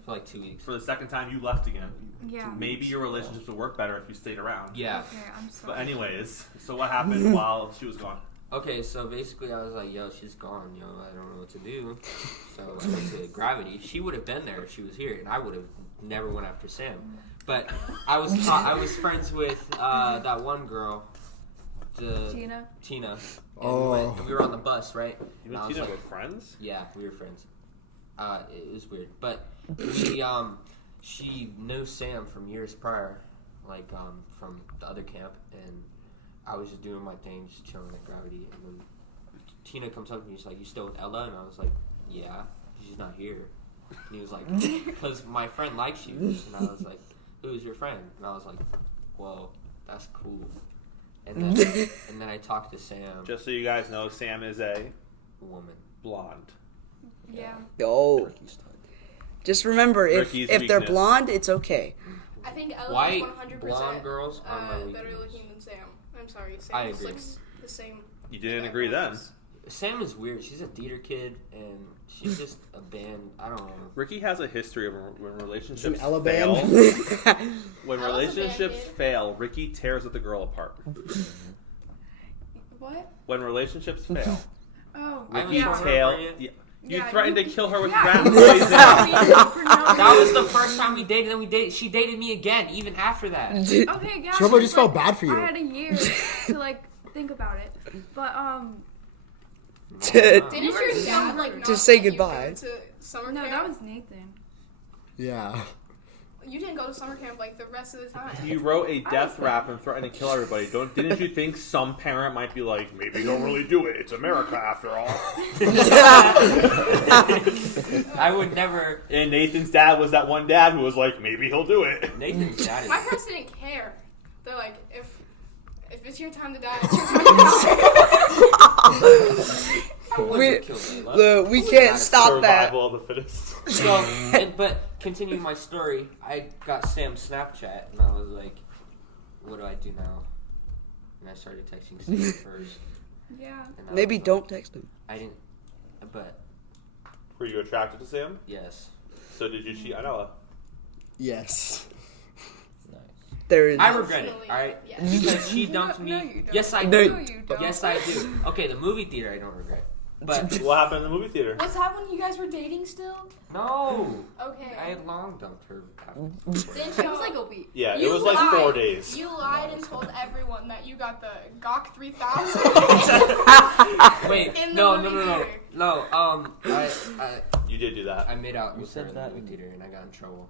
For like 2 weeks. For the second time, you left again. Yeah. Maybe your relationships would work better if you stayed around. Yeah. Okay, I'm But sorry. anyways, so what happened while she was gone? Okay, so basically I was like, yo, she's gone, yo, I don't know what to do. So I went to Gravity. She would have been there if she was here, and I would have never went after Sam. But I was friends with that one girl, Tina. Tina. And, Oh. and we were on the bus, right? You And I and was Tina like, were friends? yeah, we were friends. It was weird, but she knew Sam from years prior, like from the other camp, and I was just doing my thing, just chilling at Gravity, and then Tina comes up to me, she's like, "You still with Ella?" And I was like, "Yeah, she's not here." And he was like, "Because my friend likes you," and I was like, "Who's your friend?" And I was like, "Whoa, that's cool." And then I talked to Sam, Just so you guys know, Sam is a woman. blonde. Yeah. Oh. Just remember, if Ricky's they're weakness. blonde, it's okay. I think Ella White, is 100% blonde girls are my better weakness. looking than Sam. I'm sorry, Sam I looks agree. like the same. You didn't agree then. Sam is weird. She's a Dieter kid, and she's just a band. I don't know. Ricky has a history of when relationships Some Ella fail. band. When Ella's a relationships band kid. fail, Ricky tears the girl apart. What? When relationships fail, Oh, I Ricky yeah. Tail. Yeah. You Yeah, threatened you- to kill her with Yeah, rat you poison. That was the first time we dated. Then we dated. She dated me again, even after that. Okay, yeah. She probably just but felt bad for you. I had a year to like think about it, but Didn't your dad like not Just say let you goodbye. go to summer no, camp? that was Nathan. Yeah. You didn't go to summer camp like the rest of the time. You wrote a death rap and threatened to kill everybody. Didn't you think some parent might be like, maybe don't really do it. It's America after all. I would never. And Nathan's dad was that one dad who was like, maybe he'll do it. Nathan's dad is. My parents didn't care. They're like, if it's your time to die, it's your time to die. I wouldn't We- have killed Layla. We can't stop that. Survival of the fittest. So, but continuing my story, I got Sam's Snapchat, and I was like, "What do I do now?" And I started texting Sam first. Yeah. And I Maybe was like- don't text him. I didn't. But Were you attracted to Sam? yes, So did you cheat on Ella? Yes. There is. I regret it. Personally, All right, yes. because she dumped No, me. no, you don't. Yes, I No, do. No, you don't. Yes, I do. Okay, the movie theater I don't regret. But What happened in the movie theater? Was that when you guys were dating still? no, Okay. I had long dumped her. Didn't It you? was like a week. Yeah, it You was like lied. 4 days. You lied and told everyone that you got the Gawk 3000. Wait, In the no, movie no, no, no, theater. no. You did do that. I made out Who with said her in that? the movie theater, and I got in trouble.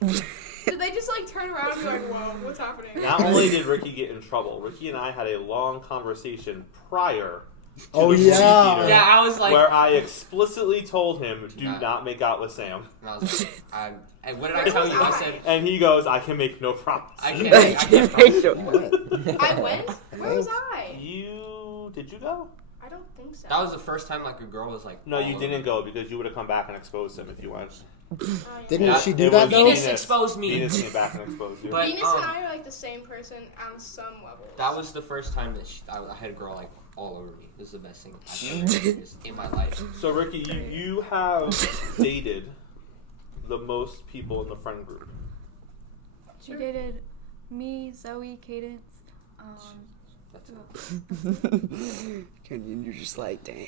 Did they just like turn around and be like, whoa, what's happening? Not only did Ricky get in trouble, Ricky and I had a long conversation prior to Oh, the movie yeah. theater Yeah, I was like, where I explicitly told him, do Nah. not make out with Sam. and I was like, and what did I tell you? I said, And he goes, I can make no promises. I can't promise you. I went? Where was I? Did you go? I don't think so. That was the first time like a girl was like. No, all you over didn't me. go because you would have come back and exposed him if you went. Oh, yeah. Didn't Yeah, she it do that was though? Venus exposed me. Venus came back and exposed you. But- Venus and I are like the same person on some level. That was the first time that I had a girl like all over me. This is the best thing I've ever experienced in my life. So Ricky, you have dated the most people in the friend group. She dated me, Zoe, Cadence. That's it. And you're just like, dang.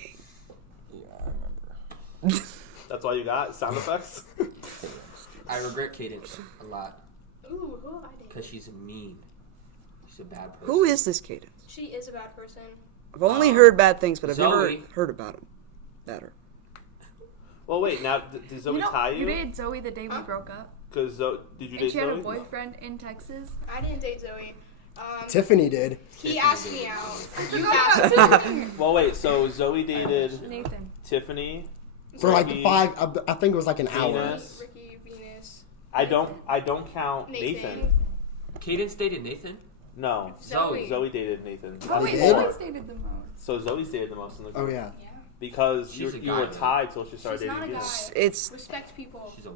Yeah, I remember. That's all you got? Sound effects? I regret Cadence a lot Ooh, who have I dated? because she's mean. She's a bad person. Who is this Cadence? She is a bad person. I've only heard bad things, but I've never Zoe. heard about him. Better. Well, wait. Now, did Zoe tie You you? dated Zoe the day we Huh? broke up, Because did you and date she had Zoe? a boyfriend in Texas. I didn't date Zoe. Tiffany did. He asked me out. You forgot asked me. Well, wait. So Zoe dated Nathan. Tiffany. For like Ricky, 5, I think it was like an hour. Venus. Ricky, Venus, I don't count Nathan. Nathan. Cadence dated Nathan? No, Zoe. Zoe dated Nathan. Oh That's wait, did? four. Zoe's dated the most. So Zoe's dated the most in the group. Oh yeah. Yeah. Because She's a you guy, were though. tied till she started She's not dating a you. guy. It's Respect people. She's a.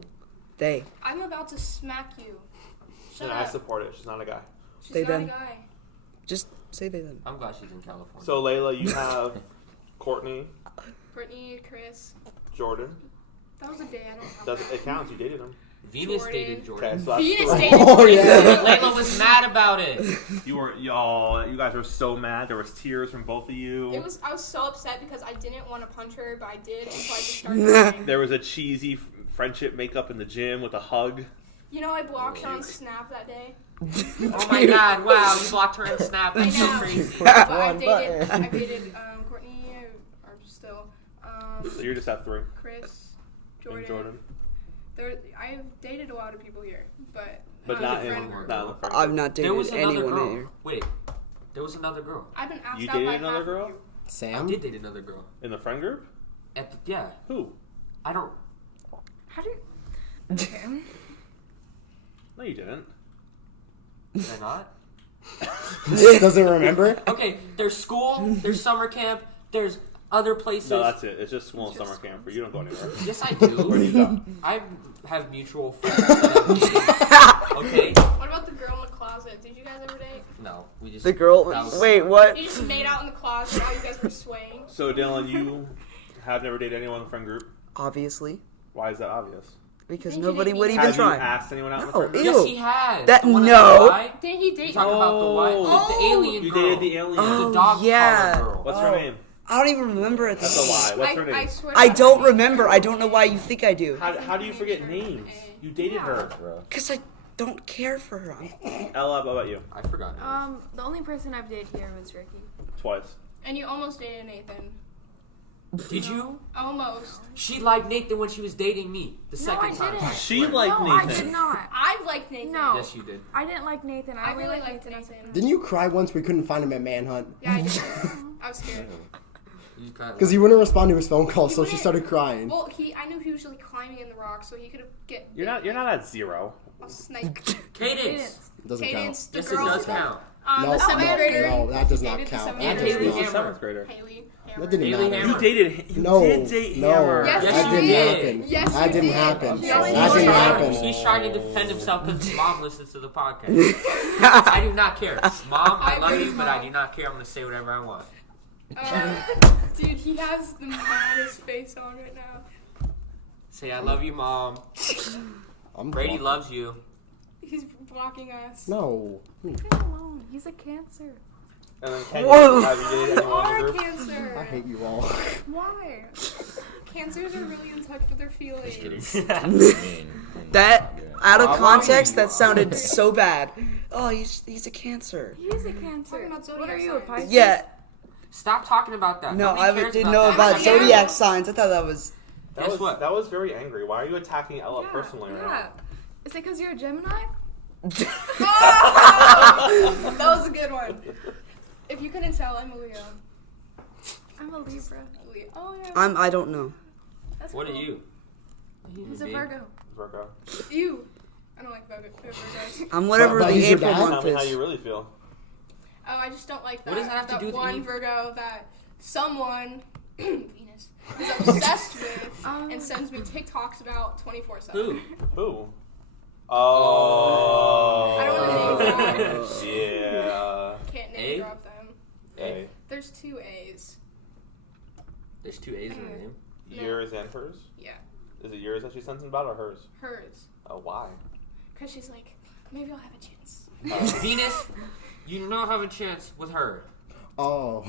they. I'm about to smack you. Shut And I up. support it. She's not a guy. She's They not done. a guy. Just say they then. I'm glad she's in California. So Layla, you have Courtney, Brittany, Chris. Jordan. That was a day. I don't know. Does it counts? You dated him. Venus Jordan. dated Okay, Jordan. so that's Venus three. dated Oh, Jordan. yeah. Layla was mad about it. You guys were so mad. There was tears from both of you. I was so upset because I didn't want to punch her, but I did, and so I just started crying. There was a cheesy friendship makeup in the gym with a hug. You know, I blocked her on Snap that day. Oh my god, wow, you blocked her on Snap. That's so know. crazy. But I One dated button. Courtney, or still, So you're just at 3. Chris, And Jordan. Jordan. I've dated a lot of people here, but Not the in friend group. not in the friend I've group. not There dated was another anyone girl. in here. Wait, there was another girl. I've been asked You out dated by another half of girl? you. I Sam? did date another girl. In the friend group? Yeah, Who? I don't. How do you? Okay. No, you didn't. Did I not? Doesn't remember? Okay, there's school, there's summer camp, there's other places. No, that's it. It's just school and summer camp. You don't go anywhere. Yes, I Where do you do. go? I have mutual friends. That I've dated. Okay, What about the girl in the closet? Did you guys ever date? no, we just. The girl. That was- Wait, what? You just made out in the closet while you guys were swaying. So Dylan, you have never dated anyone in the friend group. Obviously, Why is that obvious? because Thank you, nobody Nikki. would even Have you try. asked anyone out in the No, friend group? ew. Yes, he has. That- The one no. the guy? Didn't he You date talking about the what? Oh. The alien You girl. dated the alien. Oh, the dog yeah. collar girl. What's Oh. her name? I don't even remember it. That's a lie. What's her name? swear to I God, don't her name- remember. I don't know why you think I do. How do you forget names? You dated her. Bro. Because I don't care for her. Ella, what about you? I forgot. The only person I've dated here was Ricky. Twice. And you almost dated Nathan. Did you? Almost. She liked Nathan when she was dating me the second I time. didn't. She liked No, I Nathan. did not. I've liked Nathan. No. Yes, you did. I didn't like Nathan. I only really liked liked Nathan. Didn't you cry once we couldn't find him at Manhunt? Yeah, I did. I was scared. You kinda Because he wouldn't respond to his phone call, He so she wouldn't- started crying. Well, I knew he was like climbing in the rocks, so he could have You're not at 0. a snake. Cadence. Doesn't Cadence, the Yes, it girl. does count. No, The seventh no, grader. no, that does not Dated the count. seventh That And does Haley Who's the not. Hammer. 7th grader? Haley. That didn't Haley matter. Hammer. You dated. No, did date no, Hammer. Yes, that you didn't did. happen. Yes, that you didn't did. happen. Yes, that you didn't did. happen. He's trying to defend himself because his mom listens to the podcast. I do not care. Mom, I love you, but I do not care. I'm going to say whatever I want. Dude, he has the maddest face on right now. Say, I love you, Mom. I'm Brady blocked. loves you. He's blocking us. No. Leave him alone. He's a Cancer. And then Kenny, Whoa. have you dated You anyone in are the group? Cancer. I hate you all. Why? Cancers are really in touch with their feelings. That, out of I context, love that sounded so bad. Oh, he's a Cancer. He's a Cancer. Talking about zodiac What are you, a signs. Pisces? Yeah. Stop talking about that. No, Nobody I cares didn't about know that. about I'm a Leo. zodiac signs. I thought that was. Guess what? That was very angry. Why are you attacking Ella Yeah, personally right yeah. Is it because you're a Gemini? That was a good one. If you couldn't tell, I'm a Leo. I'm a Libra. Leo. Oh yeah. I don't know. That's What are cool. you? He's a Virgo. now? Virgo. Ew. I don't like Virgos. I'm whatever But the he's your April dad? Tell month me how is. you really feel. Oh, I just don't like that. What does that have to do with one any- Virgo that someone Venus is obsessed with and sends me TikToks about 24/7. Who? Who? Oh. I don't wanna name drop. Yeah. Can't A? name drop them. A. There's 2 A's. There's 2 A's in the name. Yours and hers? Yeah, Is it yours that she's sensing about or hers? hers. Oh, why? Cause she's like, maybe I'll have a chance. Venus, you do not have a chance with her. Oh.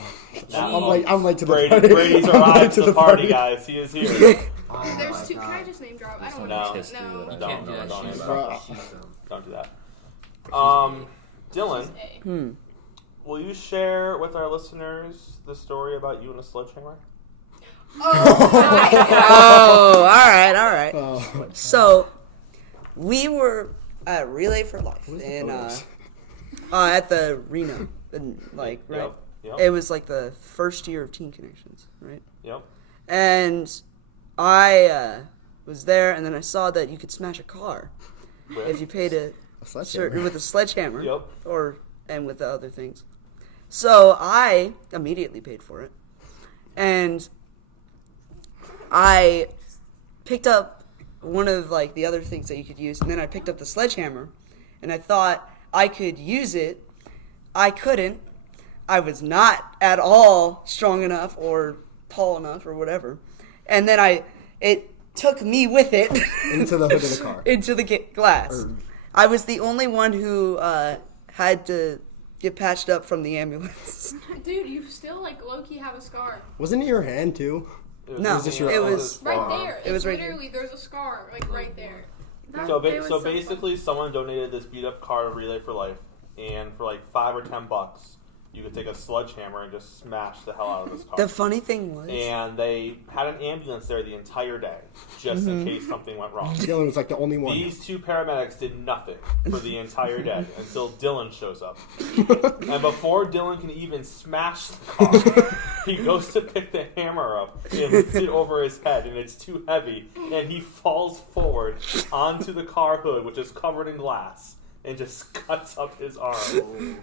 Now- I'm late to the party. Brady's I'm late arrived to the party, guys. He is here. Oh There's my 2. Can I God. just name drop? I There's don't so No. much want history to. that I You don't can't do know. that. don't She's even- Bro. Don't do that. Dylan, Hmm. will you share with our listeners the story about you and a sledgehammer? Oh my god. Oh, all right. Oh. So, we were at Relay for Life Where's the in photos? at the Reno, and right. Yep. It was like the first year of Teen Connections, right? Yep. And I was there, and then I saw that you could smash a car if you paid a certain with a sledgehammer, Yep. and with the other things. So I immediately paid for it, and I picked up one of like the other things that you could use, and then I picked up the sledgehammer, and I thought I could use it. I couldn't. I was not at all strong enough or tall enough or whatever. And then it took me with it Into the hood of the car. into the glass. I was the only one who had to get patched up from the ambulance. Dude, you still like low-key have a scar. Wasn't it your hand too? No, was this your- it was Right there. It was It's right here. literally, there's a scar, like right there. So, It was so fun. basically, someone donated this beat up car to Relay for Life, and for like $5 or $10, you could take a sledgehammer and just smash the hell out of this car. The funny thing was, And they had an ambulance there the entire day, just in case something went wrong. Dylan was like the only one. These 2 paramedics did nothing for the entire day until Dylan shows up. And before Dylan can even smash the car, he goes to pick the hammer up and lifts it over his head, and it's too heavy, and he falls forward onto the car hood, which is covered in glass, and just cuts up his arm.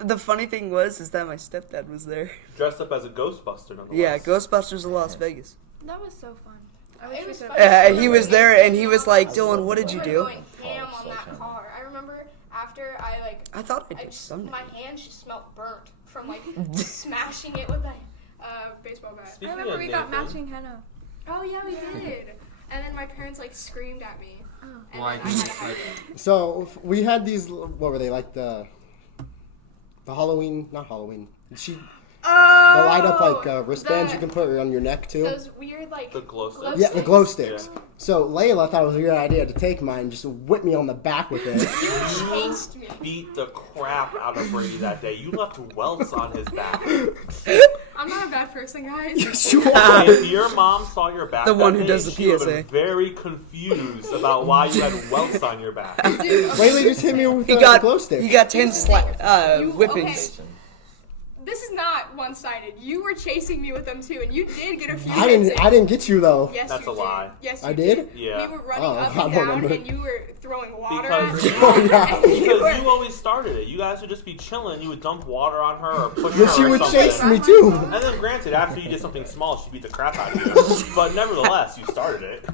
the funny thing was is that my stepdad was there. Dressed up as a Ghostbuster, nonetheless. Yeah, Ghostbusters of Las Vegas. That was so fun. I wish It we was could fun. have. He was there, and he was like, "Dylan, what did We you were do?" going ham on that car. I remember after I like, I thought I did Sunday. my hands just smelled burnt from like smashing it with a baseball bat. I Speaking remember of we got Nathan, matching henna. Oh yeah, we did. And then my parents like screamed at me. Oh. And Why then I did had you to hide like it. So we had these. What were they like the Halloween? Not Halloween. light up like wristbands you can put on your neck too. Those weird like. The glow sticks. glow Yeah, the glow sticks. sticks. So Layla thought it was a good idea to take mine, just whip me on the back with it. You chased me. Beat the crap out of Brady that day. You left welts on his back. I'm not a bad person, guys. If your mom saw your back, The one that who day, does the she would've PSA. been very confused about why you had welts on your back. Dude, Layla just hit me with He the got glow stick. he got 10 You- whippings. this is not one-sided. You were chasing me with them too, and you did get a few. I hits in. didn't get you though. Yes, That's you a did. lie. Yes, you I did? Yeah. We were running Oh, up I and don't down, remember. and you were throwing water Because, at me. Oh, yeah. And you because were- you always started it. You guys would just be chilling. You would dump water on her or push But her she or would something. chase me too. And then, granted, after you did something small, she beat the crap out of you. But nevertheless, you started it.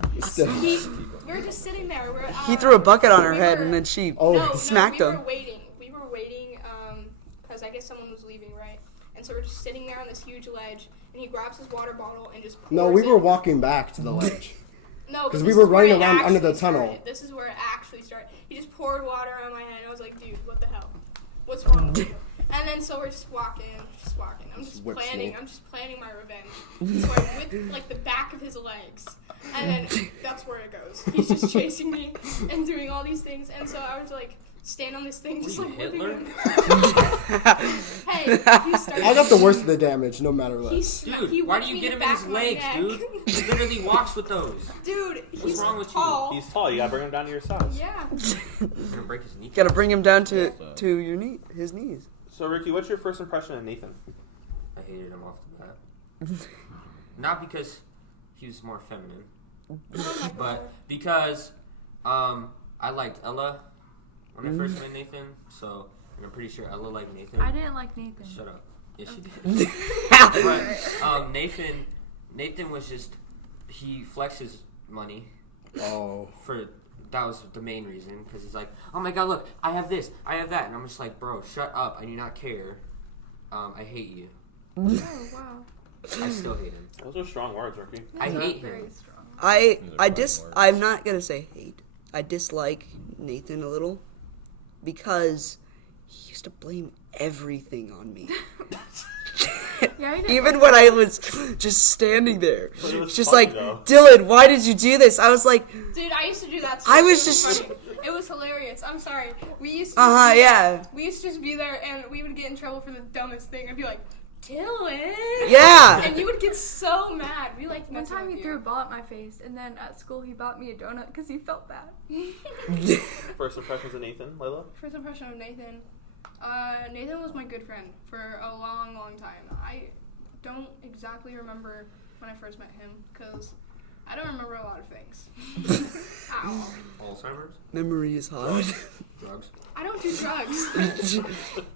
We were just sitting there. He threw a bucket on her we head were- and then she Oh. smacked we him. were waiting. We were waiting because I guess someone was leaving, right? And so we're just sitting there on this huge ledge, and he grabs his water bottle and just pours No, we it. were walking back to the ledge. No, 'Cause but we this were is where running it around under actually the tunnel. started. This is where it actually started. He just poured water on my head, and I was like, dude, what the hell? What's wrong with you? And then so we're just walking. I'm just whips planning. me. I'm just planning my revenge. So I whip like the back of his legs, and then that's where it goes. He's just chasing me and doing all these things, and so I was like, stand on this thing, just What are like you, whipping Hitler? him. Hey, he started. I got the worst of the damage, no matter what. Dude, why do you get him in his legs, dude? He literally walks with those. Dude, he's What's wrong with you? tall. He's tall. You gotta bring him down to your size. Yeah. I'm gonna break his knee. Gotta bring him down to your his knees. So, Ricky, what's your first impression of Nathan? I hated him off the bat. Not because he was more feminine, Oh but because I liked Ella when I first met Nathan. So, and I'm pretty sure Ella liked Nathan. I didn't like Nathan. Shut up. Yes, she did. But Nathan was just, he flexes money Oh. that was the main reason, because he's like, oh my god, look, I have this, I have that, and I'm just like, bro, shut up, I do not care. I hate you. Oh wow. I still hate him. Those are strong words, Ricky. I hate Very him. strong. I'm not gonna say hate. I dislike Nathan a little because he used to blame everything on me. Yeah, I didn't Even like when I was just standing there. But it was It's just funny, like, though. Dylan, why did you do this? I was like, Dude, I used to do that too. I was It just- funny. It was hilarious. I'm sorry. We used to. yeah. We used to just be there, and we would get in trouble for the dumbest thing. I'd be like, Dylan. Yeah. And you would get so mad. We like One time he threw a ball at my face, and then at school he bought me a donut because he felt bad. First impressions of Nathan, Layla? First impression of Nathan. Nathan was my good friend for a long, long time. I don't exactly remember when I first met him because I don't remember a lot of things. Ow. Alzheimer's? Memory is hard. Drugs? I don't do drugs.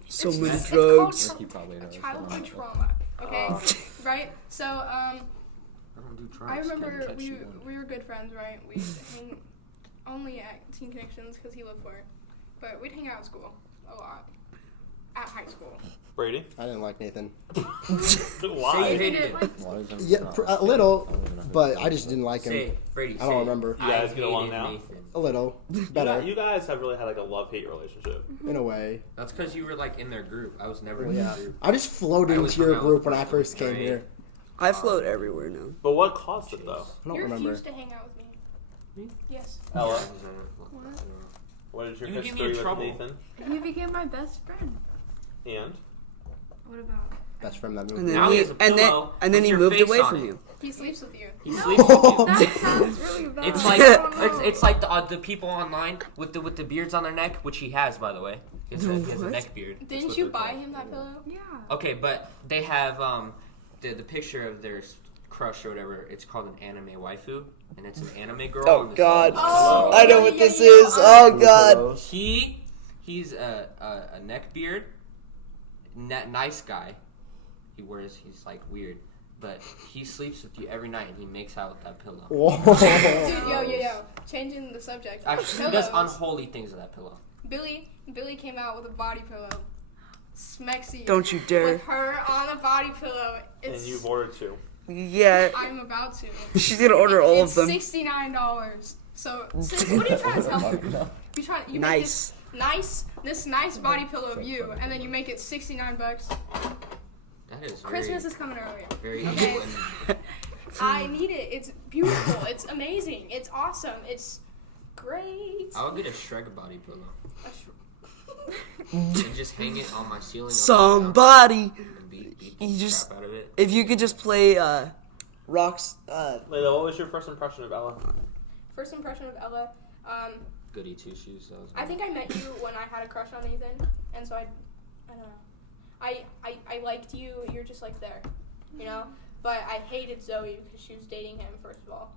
So It's many just- drugs. Ricky probably knows. Childhood trauma. Okay, right? So I don't do drugs. I remember catch we you on. we were good friends, right? We hang only at Teen Connections because he lived for it, but we'd hang out at school a lot at high school. Brady? I didn't like Nathan. Say you Why? hated him. Why is him Yeah, not- a little, I don't even know who but he I is. just didn't like him. Say, Brady, I don't remember. You guys I get along hated now? Nathan. A little. Yeah, Better. you guys have really had like a love-hate relationship. In a way. That's because you were like in their group. I was never Well, in their yeah. group. I just floated I always into your hung out group with when I people, first came right? here. I float everywhere now. But what caused it though? I don't You remember. refused to hang out with me. Me? Yes. Ella, What? what is your You get me in history with trouble. Nathan? He became my best friend. And? What about? Best friend that And moved. then Now he has a pillow and then with he your moved face away on from it. you. He sleeps with you. He sleeps with you. That sounds really bad. It's like I don't know. it's like the people online with the beards on their neck, which he has, by the way. He has a What? neck beard. That's Didn't what you they're buy called. him that pillow? Yeah. Okay, but they have the picture of their crush or whatever. It's called an anime waifu, and it's an anime girl. Oh on the God! side. Oh, I know what yeah, this yeah, is. yeah. Oh God! He's a neck beard, nice guy. He's like weird, but he sleeps with you every night and he makes out with that pillow. Whoa. Dude, yo. Changing the subject. Actually, he does Pillows. unholy things with that pillow. Billy came out with a body pillow. Smexy. Don't you dare! With her on a body pillow. And It's. you've ordered two. Yeah, I'm about to. she's gonna order all of It's them. $69. So, sis, what are you trying to tell me? You Nice. Make this nice body pillow of you, and then you make it $69. That That is Christmas is coming earlier. very Okay. easy. I need it. It's beautiful. It's amazing. It's awesome. It's great. I'll get a Shrek body pillow A sh- and just hang it on my ceiling. Somebody, And beat you the just- crap out of it. if you could just play rocks. Layla, what was your first impression of Ella? First impression of Ella. Goody two shoes. That was I think I met you when I had a crush on Ethan, and so I don't know. I liked you. You're just like there, you know. But I hated Zoe because she was dating him. First of all,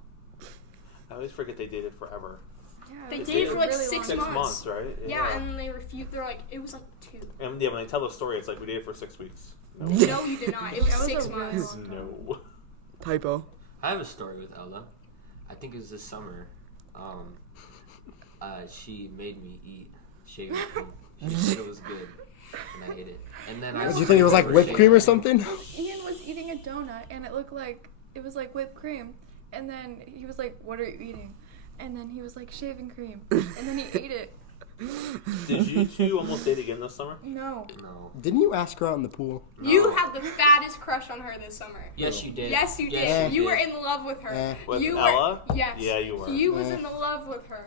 I always forget they dated forever. Yeah, they it was dated for like really 6 long. 6 months, right? Yeah, and they refused. They're like, it was like 2. And yeah, when they tell the story, it's like we dated for 6 weeks. No. No, you did not. It was That was 6 a really months. long time. No. Typo. I have a story with Ella. I think it was this summer. She made me eat shaving cream. She said it was good, and I ate it. And then I Did you think it was like whipped cream or something? Ian was eating a donut and it looked like it was like whipped cream, and then he was like, "What are you eating?" And then he was like, "Shaving cream," and then he ate it. Did you two almost date again this summer? No. No. Didn't you ask her out in the pool? You had the fattest crush on her this summer. Yes, you did. Yes, you did. Yes, You were in love with her. With you Ella? Were, yes. Yeah, you were. You was in love with her.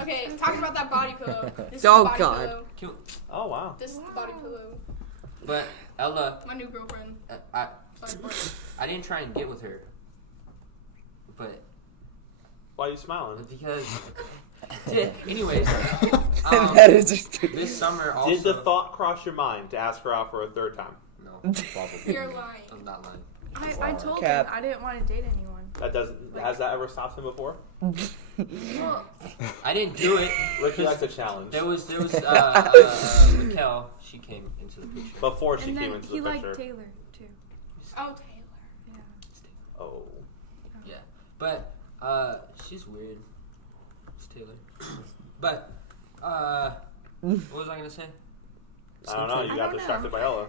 Okay, talking about that body pillow. This is Oh, the body God. pillow. Oh, wow. This is the body pillow. But Ella, My new girlfriend. I Sorry, boy. I didn't try and get with her, but Why are you smiling? because. Anyways, That is just. this summer also. Did the thought cross your mind to ask her out for a third time? No, Probably. You're lying. I'm not lying. I told Cap. him I didn't want to date anyone. That doesn't. Has that ever stopped him before? Well, I didn't do it. Ricky likes a challenge. There was Raquel. She came into the picture. Before she and came then into he the liked picture. Taylor too. Oh, Taylor. Yeah. Oh. Yeah, but she's weird. It's Taylor. But what was I gonna say? I don't know. You I got don't distracted know. by Ella.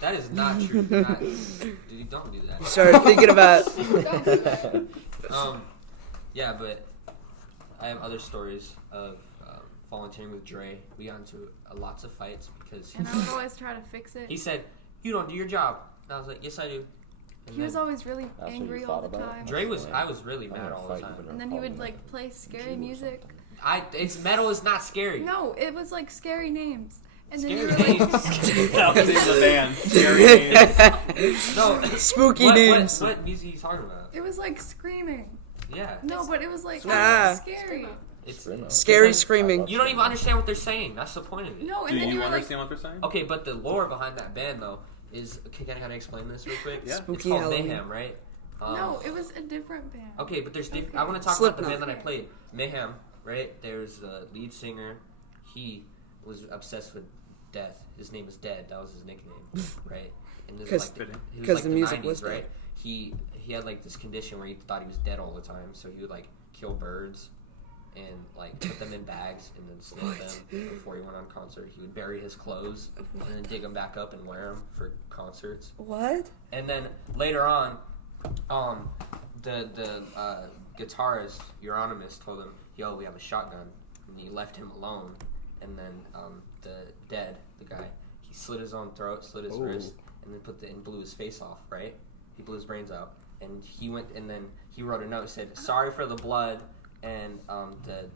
That is not true. Dude, don't do that. Started thinking about. Yeah, but I have other stories of volunteering with Dre. We got into lots of fights because And I would always try to fix it. he said, "You don't do your job." And I was like, "Yes, I do." And He was then always really That's what angry you all thought the about? time. Dre was. I was really mad all the time. And then he would like play scary music. It's metal is not scary. No, it was like scary names. And then Scary you were like, names. That was the band. Scary names. No, Spooky names. What music are you talking about? it was like screaming. Yeah, No, but it was like Ah. scary. it's Scary screaming. you don't even understand what they're saying. That's the point of it. No, and Do then you you were like, understand what they're saying? Okay, but the lore behind that band though is can I explain this real quick? Yeah. It's Spooky called Halloween. Mayhem, right? no, it was a different band. Okay, but there's Okay. I want to talk about the Slipknot. band that I played, Mayhem, right? There's a lead singer. He was obsessed with death. His name is Dead. That was his nickname, right? And this is 'Cause- like he was 'cause like the the music 90s, was right? dead. He had like this condition where he thought he was dead all the time, so he would like kill birds and like put them in bags and then sell them before he went on concert. He would bury his clothes and then dig them back up and wear them for concerts. What? And then later on, the guitarist Euronymous told him, "Yo, we have a shotgun," and he left him alone. And then the guy, he slit his own throat, slit his Ooh. wrist, and then and blew his face off. Right? He blew his brains out, and he went and then he wrote a note said, "Sorry for the blood." And the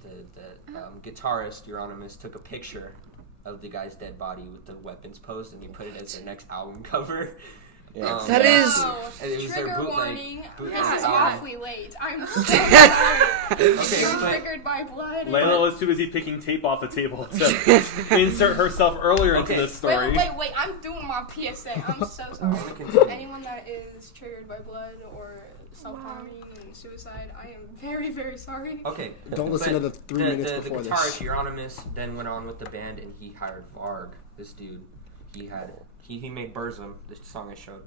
guitarist Euronymous took a picture of the guy's dead body with the weapons posed, and he put it as their next album cover. Yeah. That is- And it was their Trigger bootleg. warning. bootleg This is album. awfully late. I'm so sorry. Okay, I'm but triggered by blood. Layla was too busy picking tape off the table to insert herself earlier into Okay. this story. Wait. I'm doing my PSA. I'm so sorry. Continue. Anyone that is triggered by blood or self-harming and suicide, I am very, very sorry. Okay. Don't listen to but the 3 minutes the before guitarist this. Euronymous then went on with the band and he hired Varg. This dude, he made Burzum, the song I showed,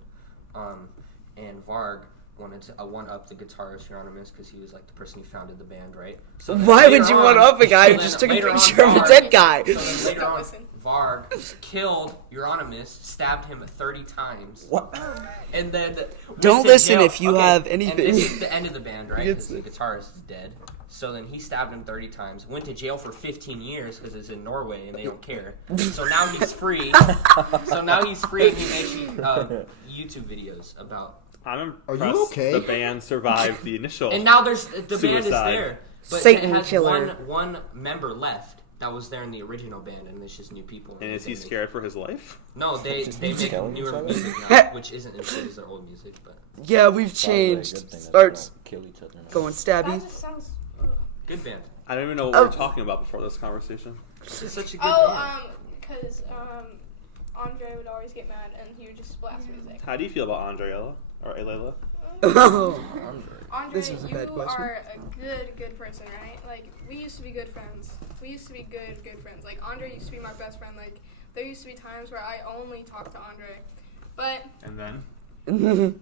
and Varg wanted to one up the guitarist Euronymous because he was like the person who founded the band, right? So then Why would later you on- one up a guy who so just then took a later on, picture of a Varg- dead guy? So then later Don't on, listen. Varg killed Euronymous, stabbed him 30 times. What? And then Don't went to listen jail. if you Okay, have And anything. this is the end of the band, right? It's- Because the guitarist is dead. So then he stabbed him 30 times, went to jail for 15 years because it's in Norway and they don't care. So now he's free. And he makes YouTube videos about. I'm impressed. Are you okay? The band survived the initial. And now the band is Suicide. there. But Satan it has killer. one member left that was there in the original band, and it's just new people. And is he scared for his life? No, they make killing newer each other? music now, which isn't as good as their old music, but Yeah, we've changed. Starts kill each other. going That stabby. just sounds. good band. I don't even know what we were talking about before this conversation. This is such a good band. Because Andre would always get mad and he would just blast music. How do you feel about Andrea or Alayla? Andre, This was a bad you question. are a good person, right? Like, we used to be good friends. We used to be good friends. Like, Andre used to be my best friend. Like, there used to be times where I only talked to Andre. But And then? then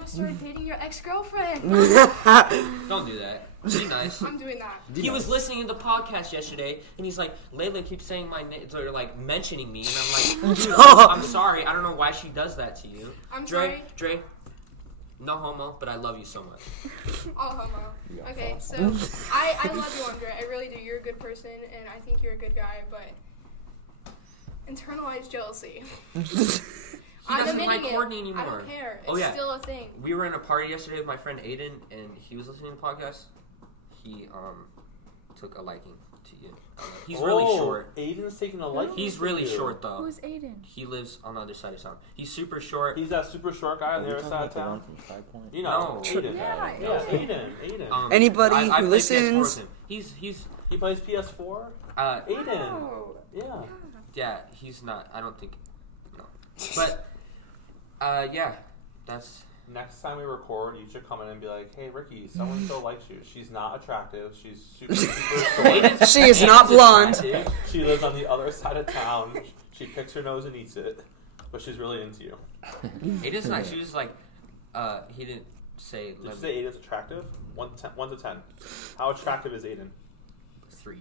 I started dating your ex-girlfriend. Don't do that. Be nice. I'm doing that. He was listening to the podcast yesterday, and he's like, Layla keeps saying my name, or like mentioning me, and I'm like, dude, I'm sorry. I don't know why she does that to you. I'm sorry. Dre, no homo, but I love you so much. All homo. Yeah, Okay, fuck. so I love you, Andre. I really do. You're a good person, and I think you're a good guy, but internalized jealousy. He doesn't like Courtney anymore. I don't care. It's Oh, yeah. still a thing. We were in a party yesterday with my friend Aiden, and he was listening to the podcast. He took a liking to you. He's really short. Aiden's taking a liking. He's to really you. short though. Who's Aiden? He lives on the other side of town. He's super short. He's that super short guy on the other side of town. From Sky Point? You know, No. Aiden. Yeah, Yeah, Aiden. Anybody I who play PS4 listens- with him. He's He plays PS4. Aiden. Oh. Yeah. yeah. He's not. I don't think. No. But yeah. That's. Next time we record, you should come in and be like, "Hey, Ricky, someone still likes you. She's not attractive. She's super short. She is not blonde. attractive. She lives on the other side of town. She picks her nose and eats it, but she's really into you." Aiden's not. She was like. He didn't say. Did you say Aiden's attractive? 1 to 10. How attractive is Aiden? 3.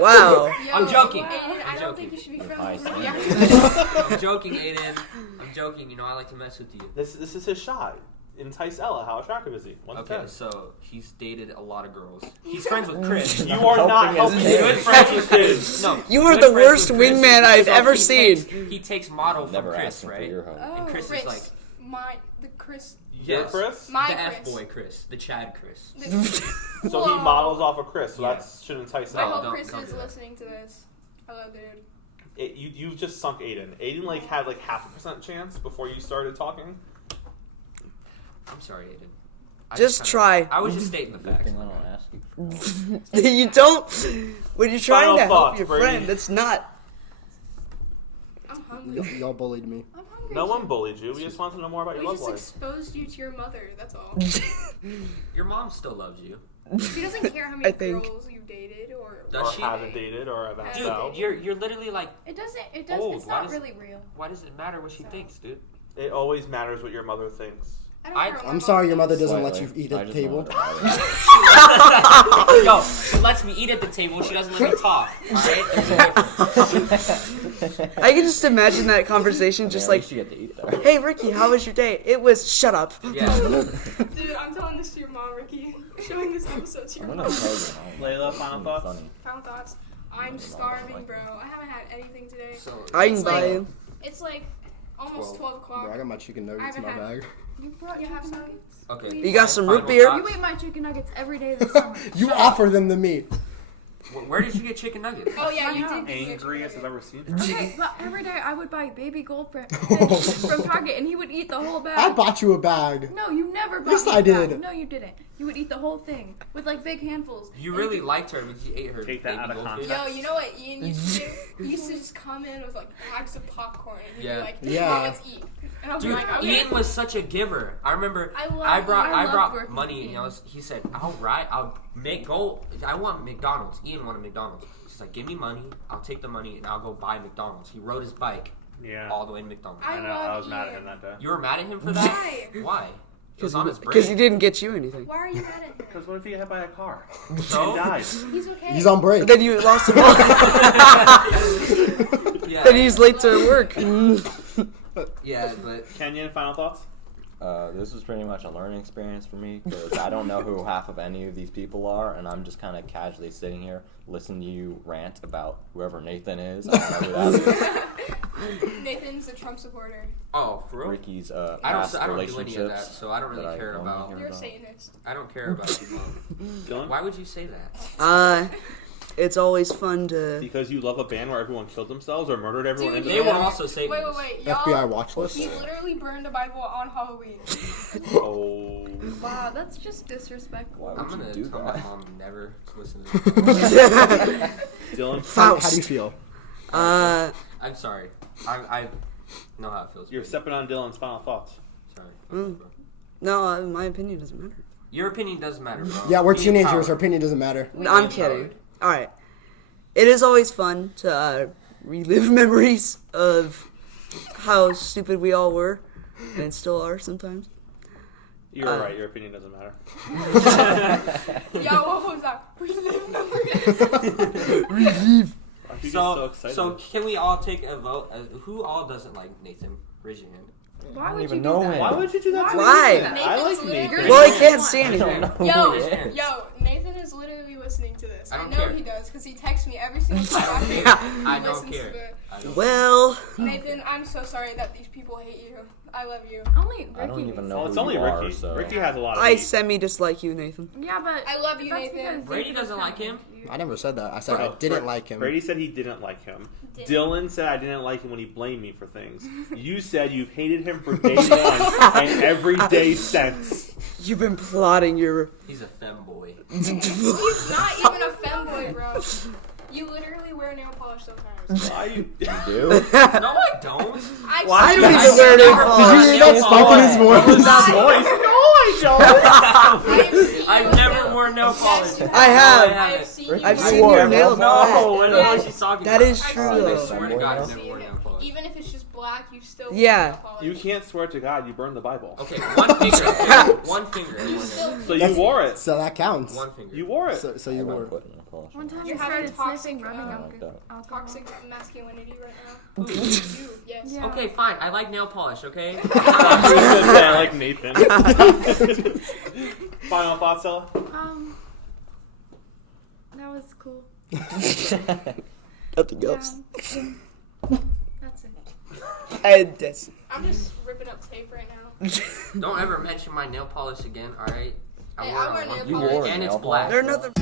Wow. Yo, I'm joking. Aiden, I I'm don't joking. think you should be With friends high with me. standards. I'm joking, Aiden. I'm joking. You know I like to mess with you. This is his shot. Entice Ella. How attractive is he? 1 to Okay, 10. so he's dated a lot of girls. He's friends with Chris. You are not helping helping his good case. friends with kids. No, You are good the friends worst with Chris. wingman I've So ever he seen. He takes model from Never Chris, asked him for right? your home. And Chris Chris, is like the Chris, Your Yes. Chris? my the Chris. F-boy Chris, the Chad Chris. So he Whoa. models off of Chris. So Yeah. that should entice I No, Ella. hope don't- Chris don't is do that. listening to this. Hello, dude. You just sunk Aiden. Aiden had 0.5% chance before you started talking. I'm sorry, Aiden. I Just kinda- try. I was just stating the Good facts. thing I don't ask you for help. You don't. When you're trying Final to help thoughts, your Brady. friend, that's not. I'm hungry. Y'all bullied me. I'm hungry. No one bullied you. We just want to know more about We your love just life. exposed you to your mother. That's all. Your mom still loves you. She doesn't care how many I think. girls you dated or. Does Or she? haven't dated or have asked Dude, out. Dude, you're literally like, It doesn't. It does. Old. It's Why not does- really real. why does it matter what she So- thinks, dude? It always matters what your mother thinks. I don't I- care what my I'm mom sorry your mother thinks. doesn't let you Slightly. eat I at the just table. wanted to- Yo, she lets me eat at the table. She doesn't let me talk. Alright? There's a difference. I can just imagine that conversation, just Yeah, at like, least you get to eat though. "Hey Ricky, how was your day?" It was. Shut up. Yeah. Dude, I'm telling this to your mom, Ricky. Showing this episode to your I'm mom. gonna tell you. Layla, final thoughts? Funny. Final thoughts. I'm starving, bro. I haven't had anything today. So, I can It's buy like- you. It's like almost 12 Bro, I o'clock. got my chicken nuggets in my I haven't bag. You brought You have chicken some? nuggets? okay. You got some Final root beer? thoughts? You eat my chicken nuggets every day this summer. You Shut offer them to me. Where did you get chicken nuggets? Oh yeah, I you know. did. give me a Angriest chicken I've ever seen. Okay, but every day I would buy baby goldfish from Target, and he would eat the whole bag. I bought you a bag. No, you never bought Yes, me I a bag. did. No, you didn't. You would eat the whole thing with like big handfuls. You And really liked her, but you ate her. Take that baby out of goldfish. context. Yo, you know what Ian used to do? He used to just come in with like bags of popcorn and he'd Yeah. be like, Yeah. "Mom, let's eat." And I was Dude, like, okay. Ian was such a giver. I remember I love I Ian. I brought love working money with and he said, I'll I want McDonald's. Ian wanted McDonald's. He's like, give me money, I'll take the money and I'll go buy McDonald's. He rode his bike Yeah. all the way to McDonald's. I I know. love I was mad at Ian. him that day. You were mad at him for that? Why? Why? It was on his Because he break. didn't get you anything. Why are you mad at him? Because what if he got hit by a car? So? He died. He's okay. He's on break. Then you lost him all. Yeah. Then he's late to work. Yeah, but Kenyon, final thoughts? This was pretty much a learning experience for me because I don't know who half of any of these people are, and I'm just kind of casually sitting here listening to you rant about whoever Nathan is. I don't know who that is. Nathan's a Trump supporter. Oh, for real? Ricky's I don't past do any of relationships. that, so I don't really that I care don't about. hear You're a about. Satanist. I don't care about people. Dylan? Why would you say that? It's always fun to. Because you love a band where everyone killed themselves or murdered everyone Dude, in They the were band? also Satanists. Wait. FBI Y'all, watch list. he literally burned a Bible on Halloween. Oh. Wow, that's just disrespectful. Why I'm would gonna you do tell my that? mom never to listen to this. Dylan, How do you feel? Uh, I'm sorry. I know how it feels. you're stepping on Dylan's final thoughts. Sorry. no, my opinion doesn't matter. Your opinion does matter, bro. Yeah, we're Be teenagers. empowered. Our opinion doesn't matter. I'm kidding. All right. It is always fun to relive memories of how stupid we all were, and still are sometimes. You're right. Your opinion doesn't matter. Yo, what was that? Relive memories. I think so excited. So can we all take a vote? Who all doesn't like Nathan? Raise your hand. Why don't would even you know do that? him. Why would you do that to Why? me? I Nathan's like literally- Nathan. Well, he can't see I anything. don't know Yo, who he is. yo, Nathan is literally listening to this. I I don't know care. he does because he texts me every single time after he I don't listens care. to it. I don't Well, Nathan, I'm so sorry that these people hate you. I love you. Only Ricky. I don't even know Well, who it's only you Ricky. are, so. Ricky has a lot of I hate. semi-dislike you, Nathan. Yeah, but I love you, that's Nathan. because Brady Nathan's doesn't like kinda him. cute. I never said that. I said Bro, I didn't Bra- like him. Brady said he didn't like him. Didn't. Dylan said I didn't like him when he blamed me for things. You said you've hated him for day one and every day since. You've been plotting your. He's a femboy. He's not even a femboy, bro. You literally wear nail polish sometimes. Why you? You do? No, I don't. Why do you even wear nail polish? Did you hear that smoke in his What was voice? that voice? No, I don't. I've never worn nail polish. Yes, I have. I have seen you. I've wear seen nail your wore nails. nail polish. No, I don't know what she's talking That about. is I've true, seen I though. swear to God, I've I've never seen worn him. nail polish. Even if it's just black, you still Yeah. wear nail polish. You can't swear to God you burned the Bible. Okay, one finger. One finger. You still. So you wore it. So that counts. One finger. You wore it. So I you don't were. put nail polish One on. time You're he having started toxic, sniffing rubbing uh, alcohol. Toxic masculinity right now. You, yes. Yeah. Okay, fine. I like nail polish, okay? I like Nathan. Final thoughts, Ella? That was cool. Nothing Yeah. else. That's it. And that's. I'm just ripping up tape right now. Don't ever mention my nail polish again, alright? Hey, wore I it wear on nail one You polish. wore and nail it's black. They're nothing.